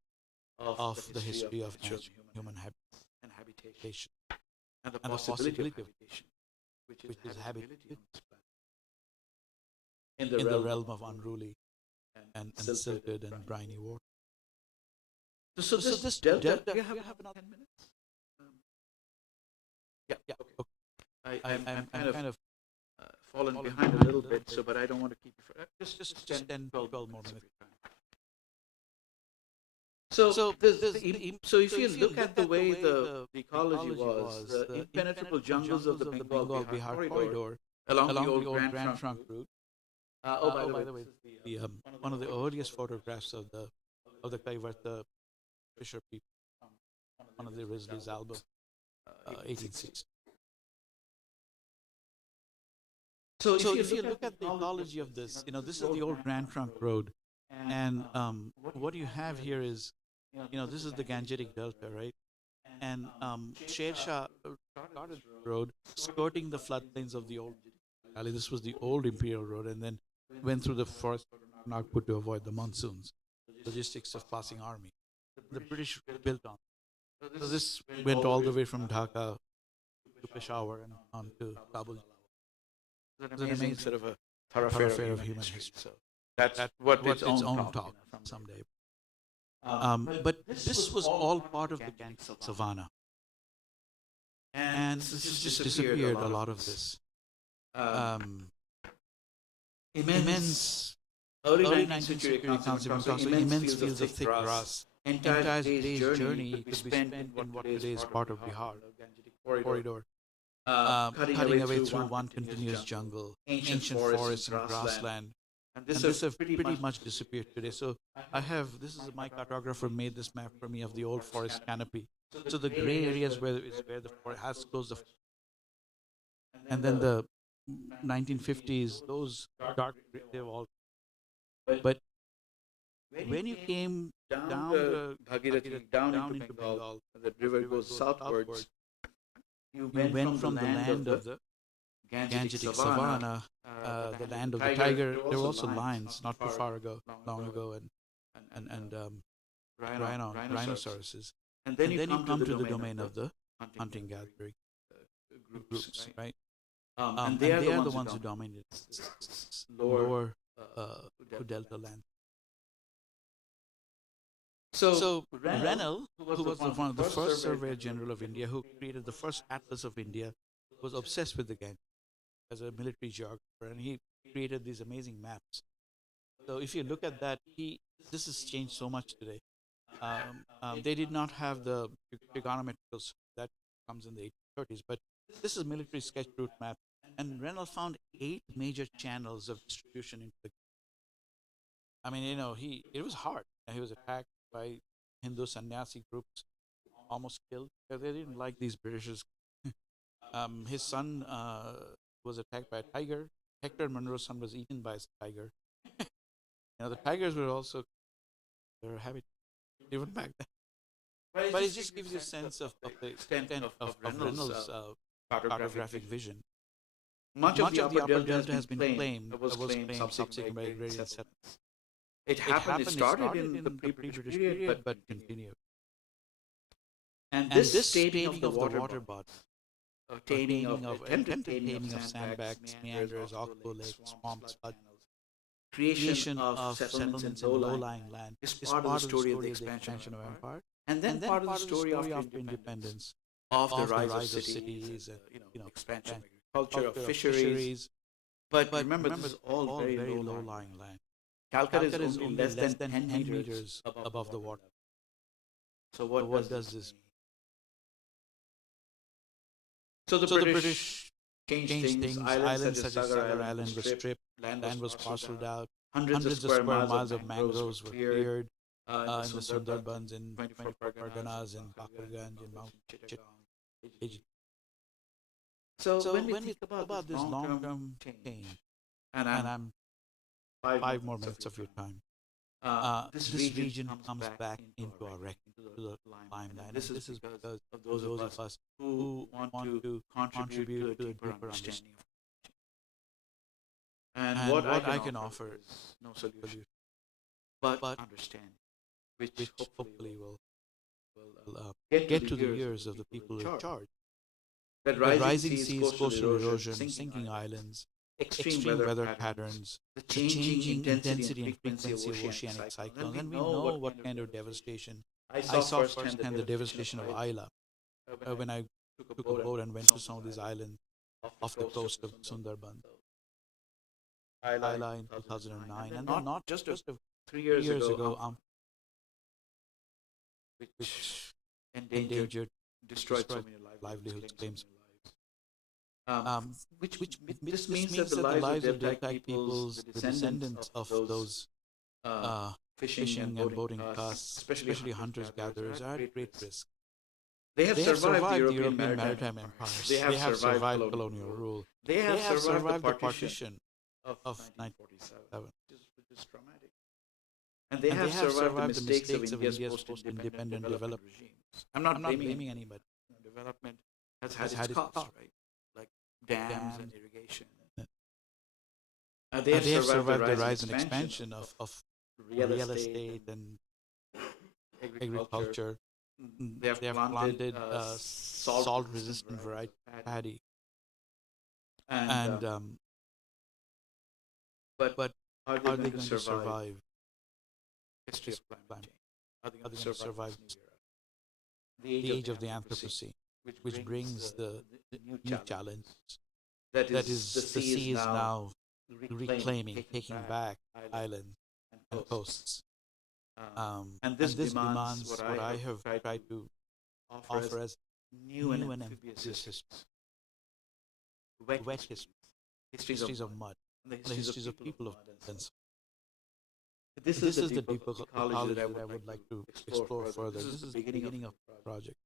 of the history of human habitation and the possibility of habitation, which is habitability in the realm of unruly and silted and briny water. So this delta, do you have another 10 minutes? Yeah. Okay. I'm kind of fallen behind a little bit, but I don't want to keep you for just 10, 12 more minutes. So if you look at the way the ecology was, the impenetrable jungles of the Bengal Bihar corridor along the old Grand Trunk route. By the way, one of the earliest photographs of the Kaivarta Fisher people, one of the Risley's album, 1860. So if you look at the ecology of this, this is the old Grand Trunk Road, and what you have here is, this is the Gangetic Delta, right? And Sher Shah started the road skirting the floodplains of the old valley. This was the old Imperial Road, and then went through the forest of Nagpur to avoid the monsoons. Logistics of passing army. The British built on. So this went all the way from Dhaka to Peshawar and on to Kabul. It was an amazing sort of a thoroughfare of human history. So that's what its own talk someday. But this was all part of the Gangetic Savannah. And this has just disappeared, a lot of this. Immense early 19th century accounts of immense fields of thick grass. Entire day's journey could be spent in what today is part of Bihar corridor, cutting away through one continuous jungle, ancient forests and grassland. And this has pretty much disappeared today. So my cartographer made this map for me of the old forest canopy. So the gray areas where the forest has closed the, and then the 1950s, those dark, they've all. But when you came down the Bhagirathi, down into Bengal, the river goes southwards, you went from the land of the Gangetic Savannah, the land of the tiger. There were also lions not too far ago, long ago, and rhinoceroses. And then you come to the domain of the hunting gathering groups, right? And they are the ones who dominate lower delta land. So Rennell, who was one of the first Surveyor General of India, who created the first Atlas of India, was obsessed with the Ganges as a military geographer, and he created these amazing maps. So if you look at that, this has changed so much today. They did not have the trigonometrical that comes in the 1830s, but this is military sketch route map, and Rennell found 8 major channels of distribution into the. I mean, it was hard. He was attacked by Hindu sannyasi groups, almost killed. They didn't like these Britishers. His son was attacked by a tiger. Hector Munro's son was eaten by a tiger. The tigers were also their habit, even back then. But it just gives you a sense of the extent of Rennell's cartographic vision. Much of the upper delta has been claimed, was claimed subsequently by agrarian settlements. It started in the pre-British period, but continued. And this taming of the water body, attempted taming of sandbanks, meanders, oxbow lakes, swamps, floods, creation of settlements in low-lying land is part of the story of the expansion of empire, and then part of the story after independence, of the rise of cities, expansion of agriculture, of fisheries. But remember, this is all very low-lying land. Calcutta is only less than 10 meters above the water. So what does this mean? So the British changed things. Islands such as Sagar Island were stripped. Land was parceled out. Hundreds of square miles of mangroves were cleared in the Sundarbans, in 24 Parganas, in Bakarganj, in Mount Chittagong. So when we think about this long-term change, and I'm 5 more minutes of your time. This region comes back into our into the limelight. And this is because of those of us who want to contribute to a deeper understanding of change. And what I can offer is no solution, but understanding, which hopefully will get to the ears of the people in charge. That rising seas, coastal erosion, sinking islands, extreme weather patterns, the changing intensity and frequency of oceanic cyclones, and we know what kind of devastation. I saw firsthand the devastation of Isla when I took a boat and went to some of these islands off the coast of Sundarban. Isla in 2009, and then not just 3 years ago, which endangered, destroyed so many livelihoods, claims. This means that the lives of Deltaic peoples, the descendants of those fishing and boating castes, especially hunters-gatherers, are at great risk. They have survived the European maritime empires. They have survived colonial rule. They have survived the partition of 1947, which is traumatic. And they have survived the mistakes of India's post-independent development regimes. I'm not blaming anybody. Development has had its costs, right? Like dams and irrigation. They have survived the rise and expansion of real estate and agriculture. They have planted salt-resistant variety paddy. But are they going to survive history of climate change? Are they going to survive the age of the Anthropocene, which brings the new challenge that is the sea is now reclaiming, taking back islands and coasts. And this demands what I have tried to offer as new and amphibious histories, wet histories of mud, and the histories of people of mud. This is the deeper ecology that I would like to explore further. This is the beginning of the project.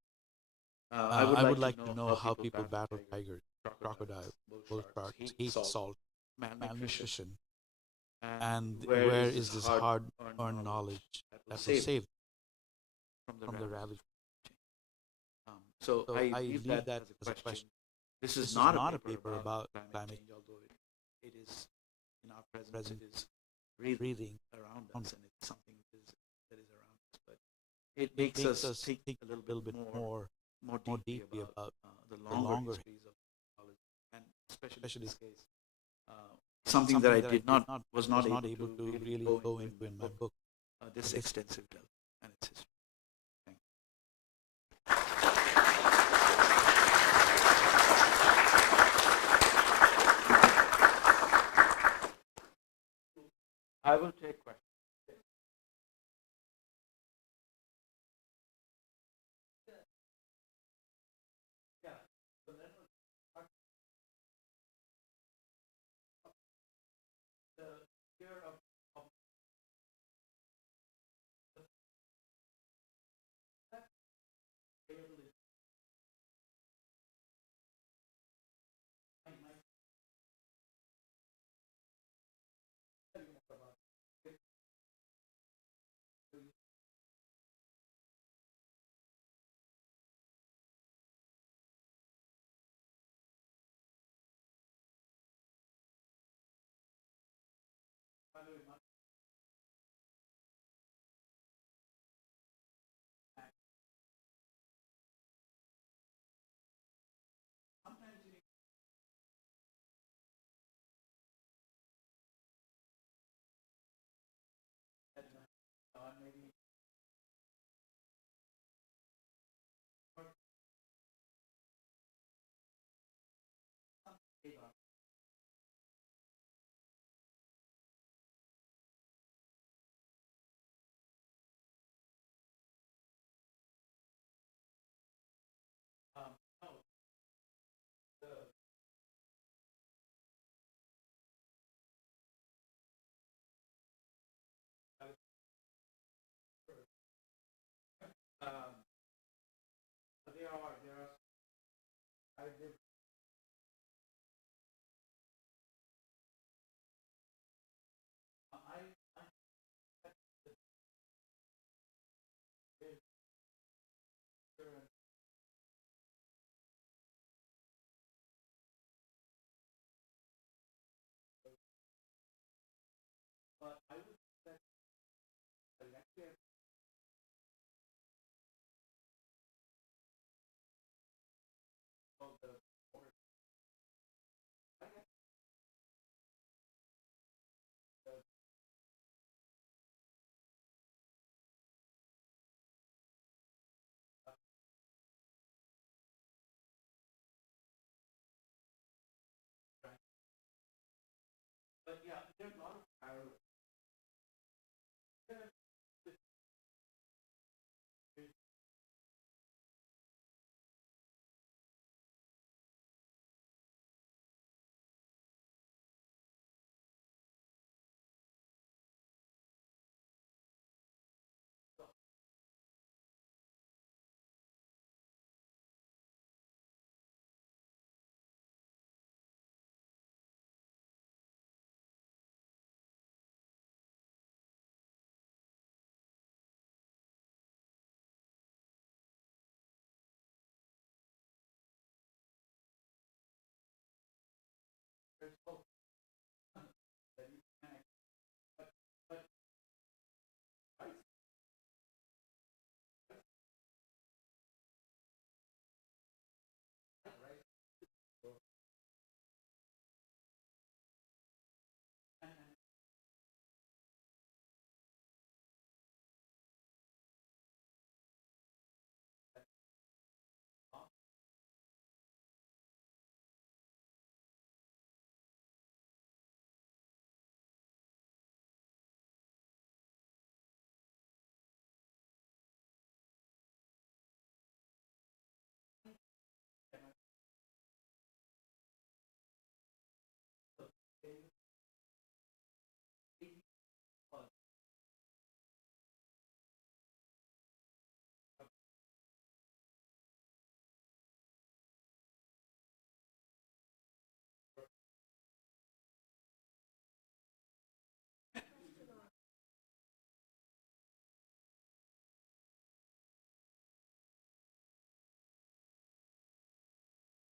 I would like to know how people battle tigers, crocodiles, bull sharks, heat, salt, malnutrition, and where is this hard-earned knowledge that will save from the ravage. So I leave that as a question. This is not a paper about climate change, although it is in our present, it is breathing around us, and it's something that is around us. But it makes us think a little bit more deeply about the longer histories of ecology, and especially in this case, something that I was not able to really go into in my book, this extensive delve and its history. Thank you. I will take questions.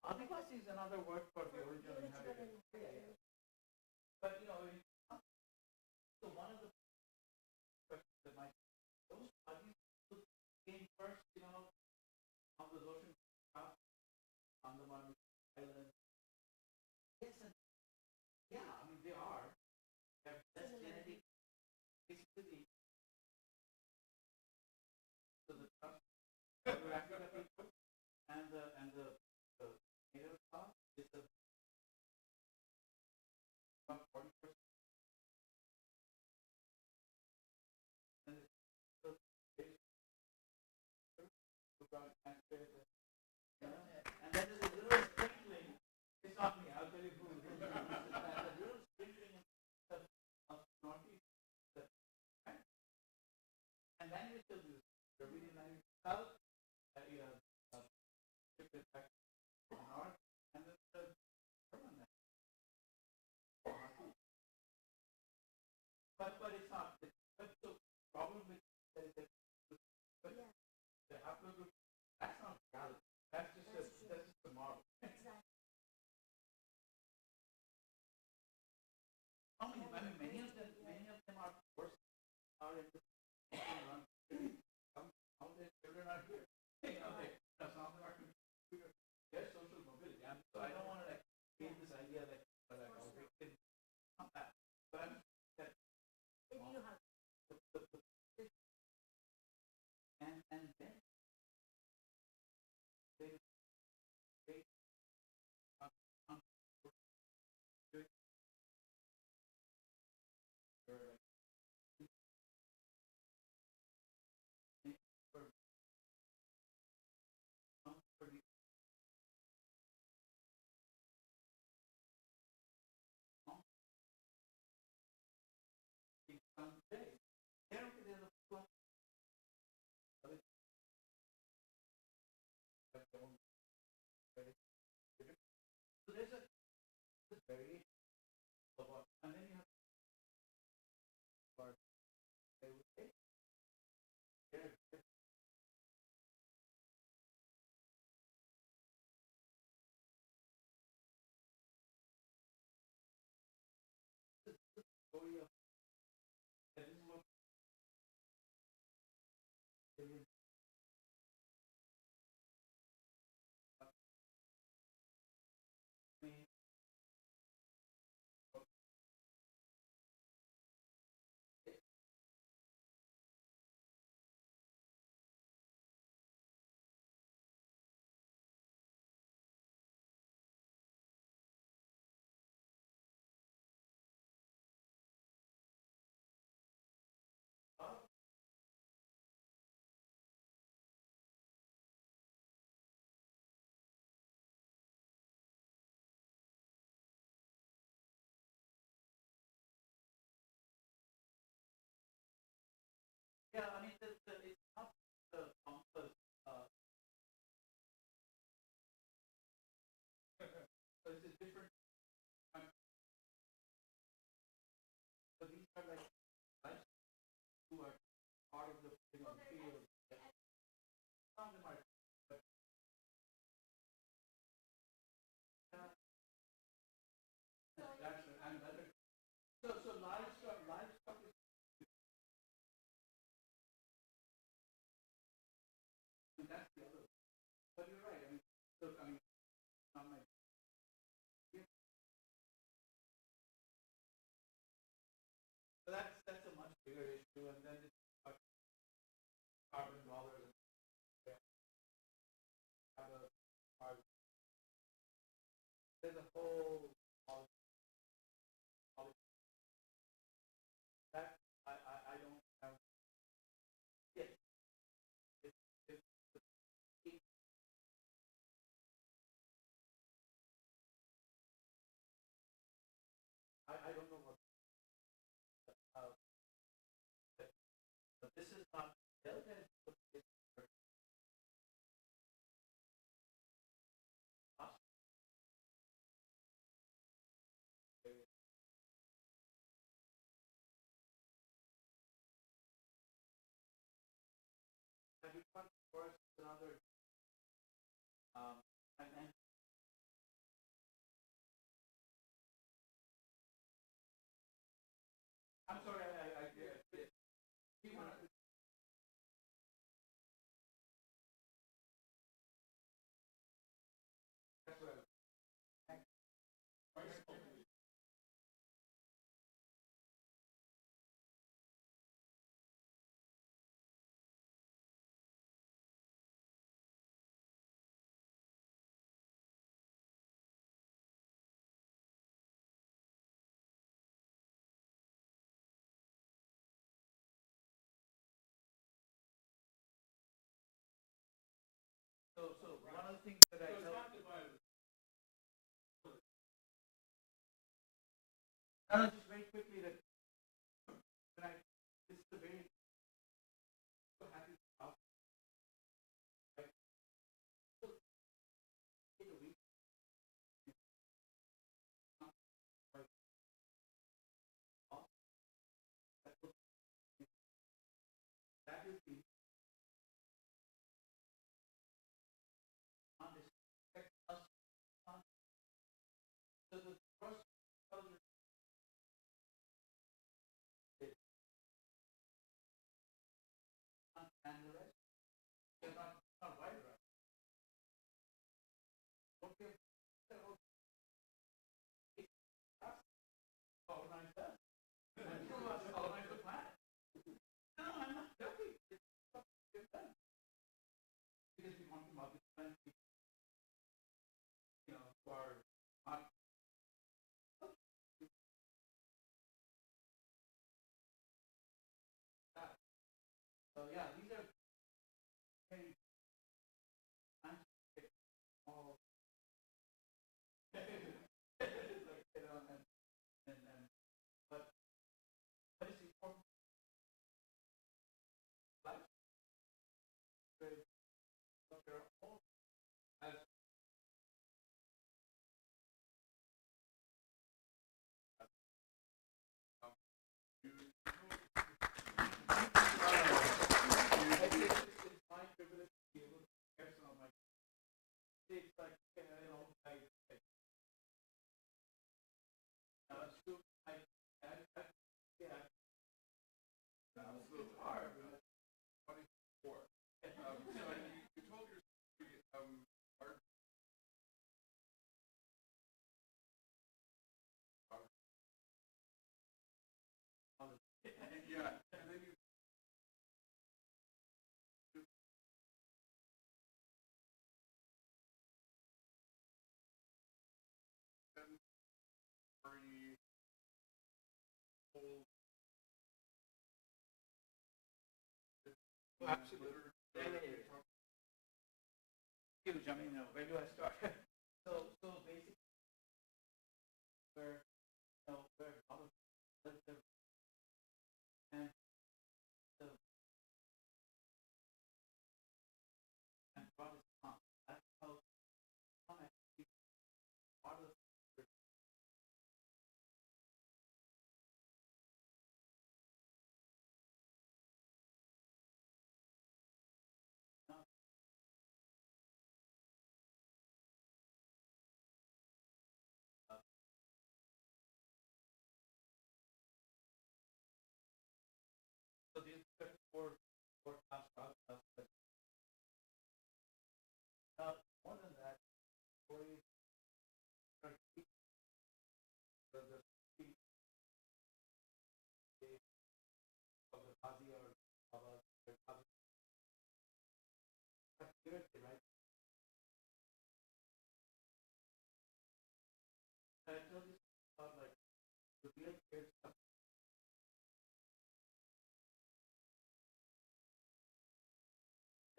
Adivasi is another word for the original inhabitant. But so one of the questions that might those are these people came first, on the ocean on the island. Yes, and yeah, I mean they are. They're less genetic, basically. So the Africa people and the native class is about 40%. And and then there's a little sprinkling. It's not me, I'll tell you who. A little sprinkling of northeast. And language still do. You're reading language south, shift it back to north, and then the German language. But it's not. But the problem with that is that the haplogroup, that's not reality. That's just a model. Exactly. I mean, many of them are worse. Are in the some of their children are here. Some of them are computer. There's social mobility. So I don't want to create this idea not that. But I'm that. And then they someday. They don't get a full. So there's a variation of what, and then you have part. They would say, this is the story of that is what yeah, I mean, it's not the compass. So it's a different. So these are like guys who are part of the field. Some of them are, but that's another. So livestock is. And that's the other. But you're right. I mean, not my. So that's a much bigger issue, and then it's about carbon dollars. There's a whole that I don't have. Yes. I don't know what. But this is not. just very quickly that when this is a very so happy about like in a week like that is the on this us so the first color is and the rest they're not right. Okay. Colonize that. Colonize the planet. No, I'm not joking. It's done. Because we want to multiply people, who are not. So yeah, these are very scientific all and but what is important life but they're all as it's my privilege to be able to share some of my it's like it's true. Yeah. So far, 24. So you told your story, art. Yeah, and then you. Very old. Absolutely. Huge. I mean, where do I start? so basically, where where all of the and the and Protestant. That's how some actually part of the so these four class but more than that, stories are key. The speed of the Qazi or Baba, right? I told you about like the real weird stuff.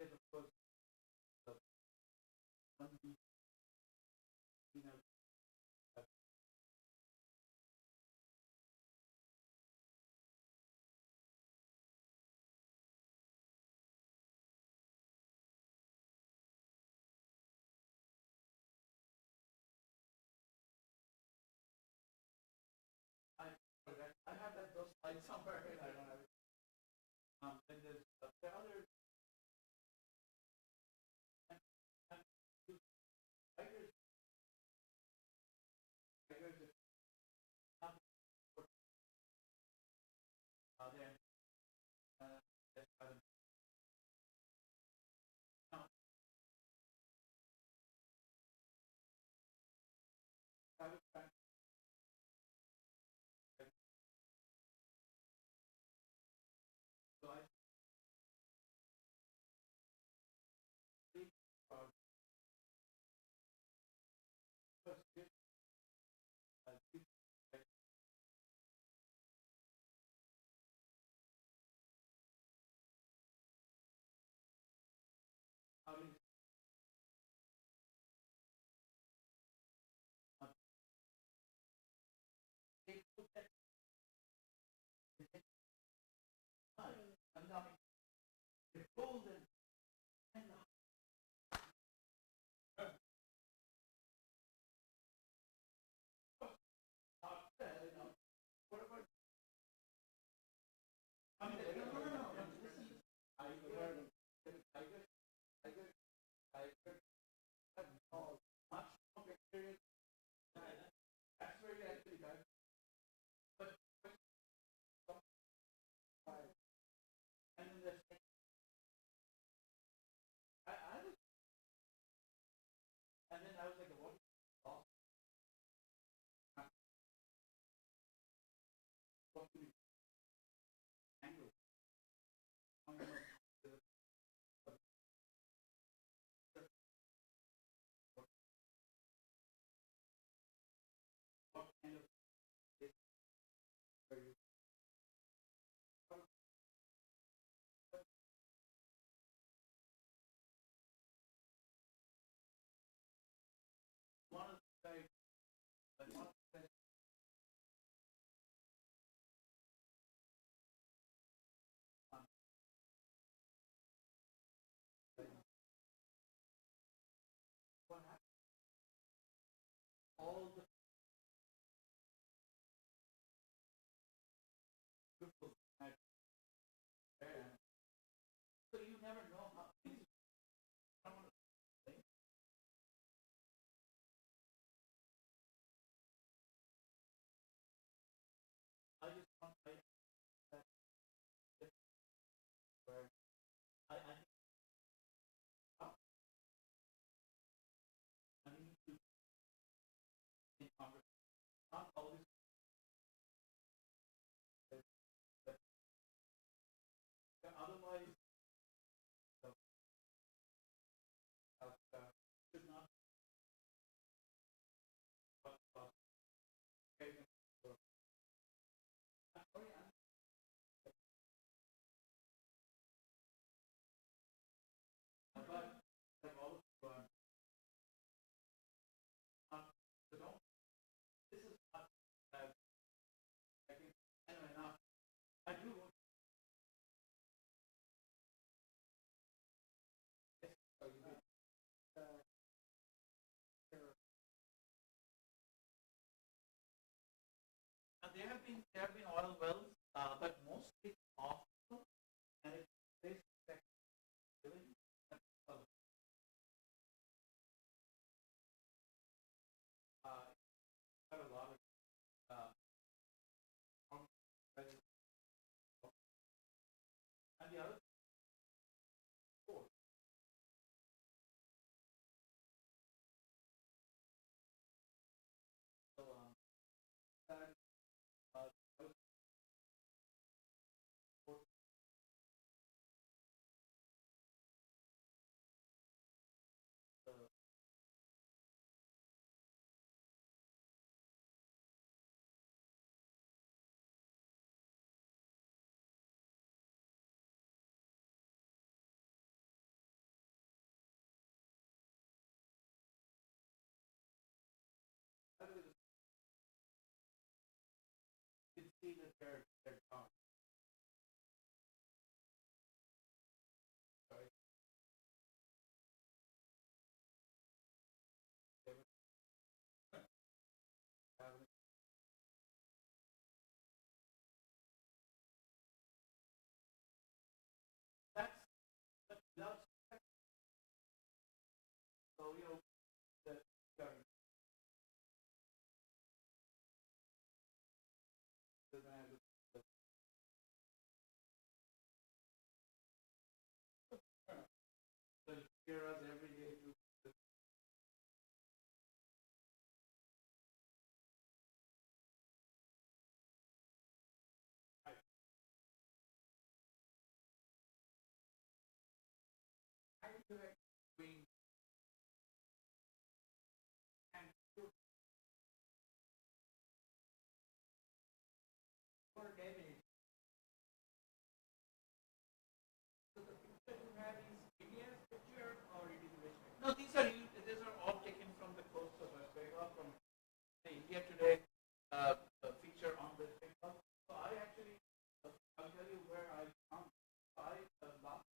Is of course the one I have those slides somewhere. I don't have it. And there's the other writers there. That's I was trying so golden. All the beautiful so you never know how things I just want to say that where I need to in conversation, not always otherwise should not this is not enough. I do there have been oil wells, but mostly offshore, and it's this got a lot of and the other four. So that you can see that they're gone. Sorry. That's without so you know the hear us every day to no, these are all taken from the coast of West Bengal, from the India Today feature on West Bengal. So I actually, I'll tell you where I found. I last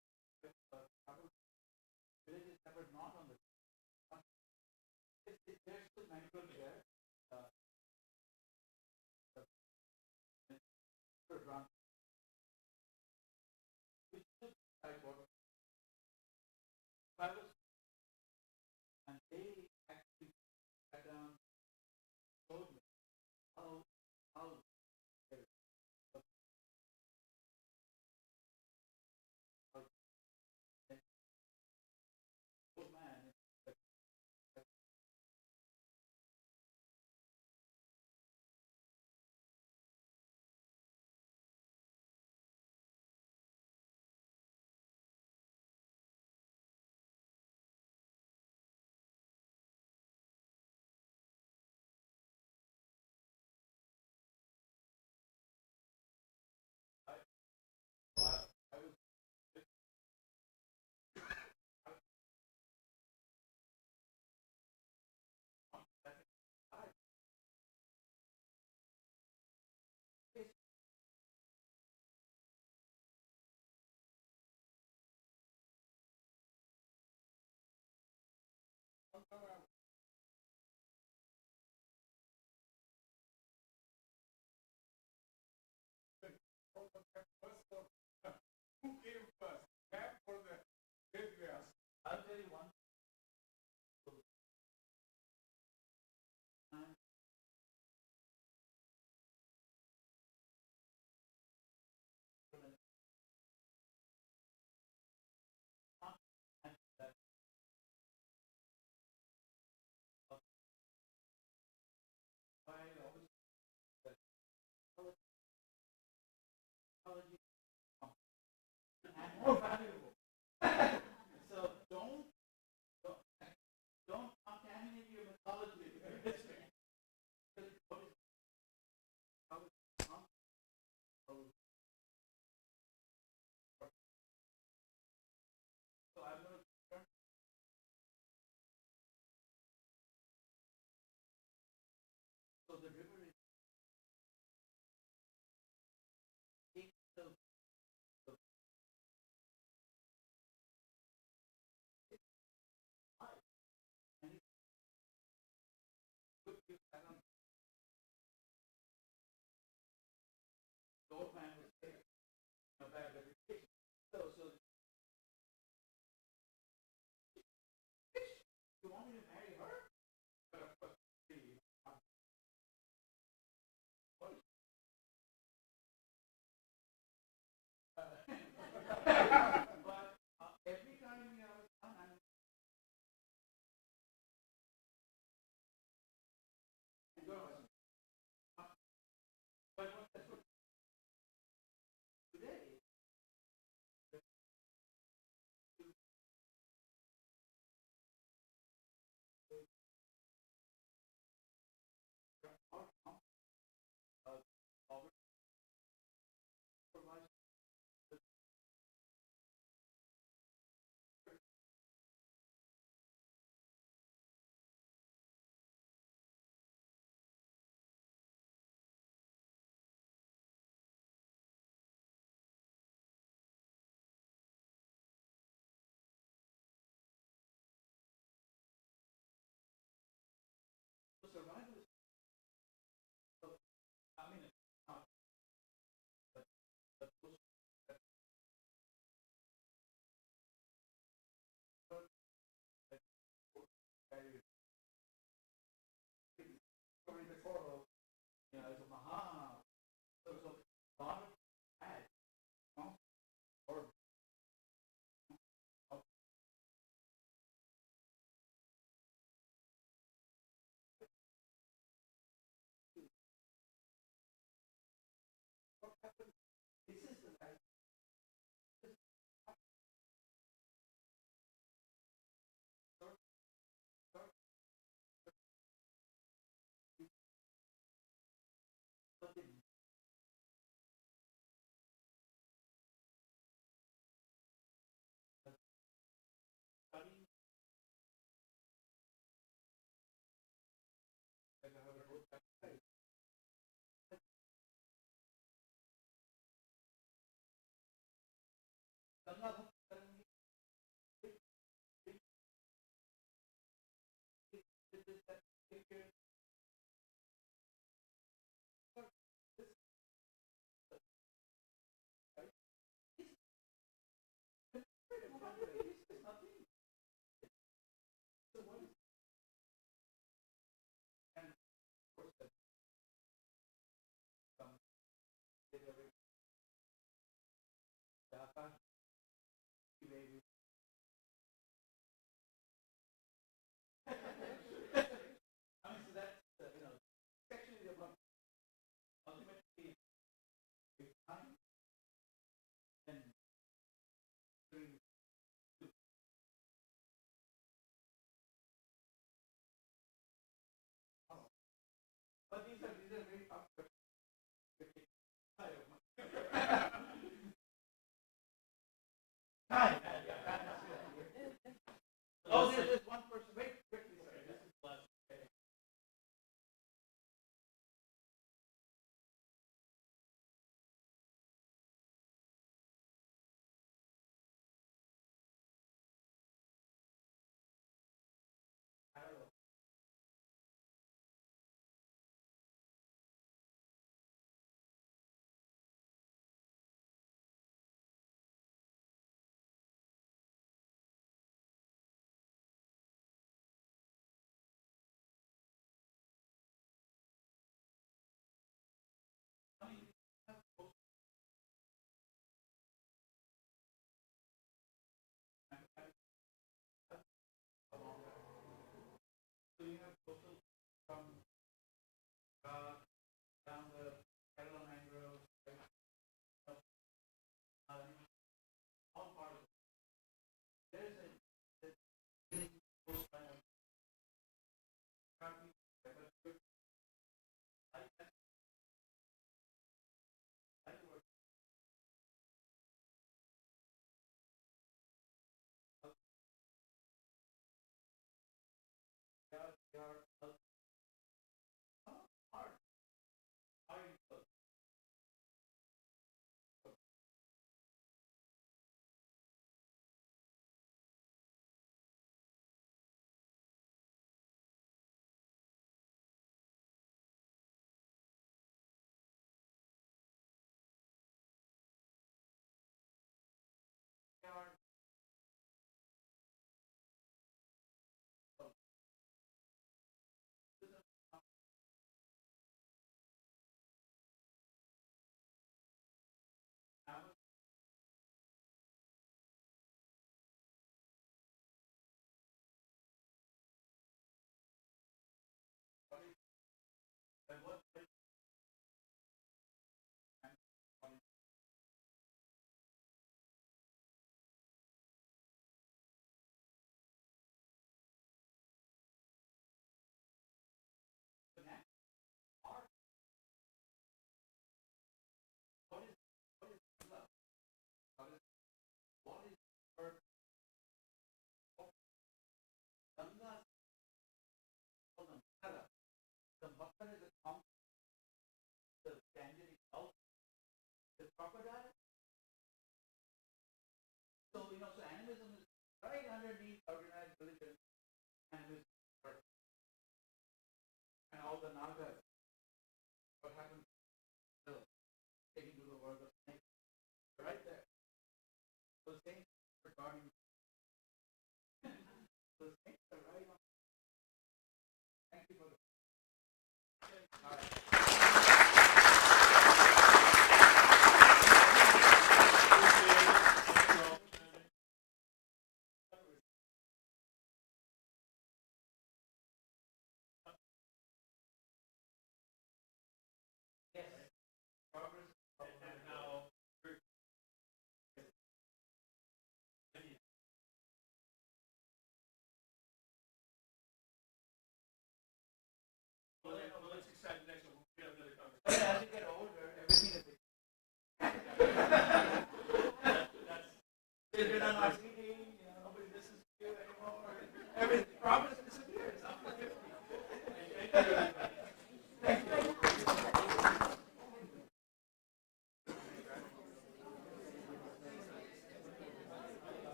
the crocodile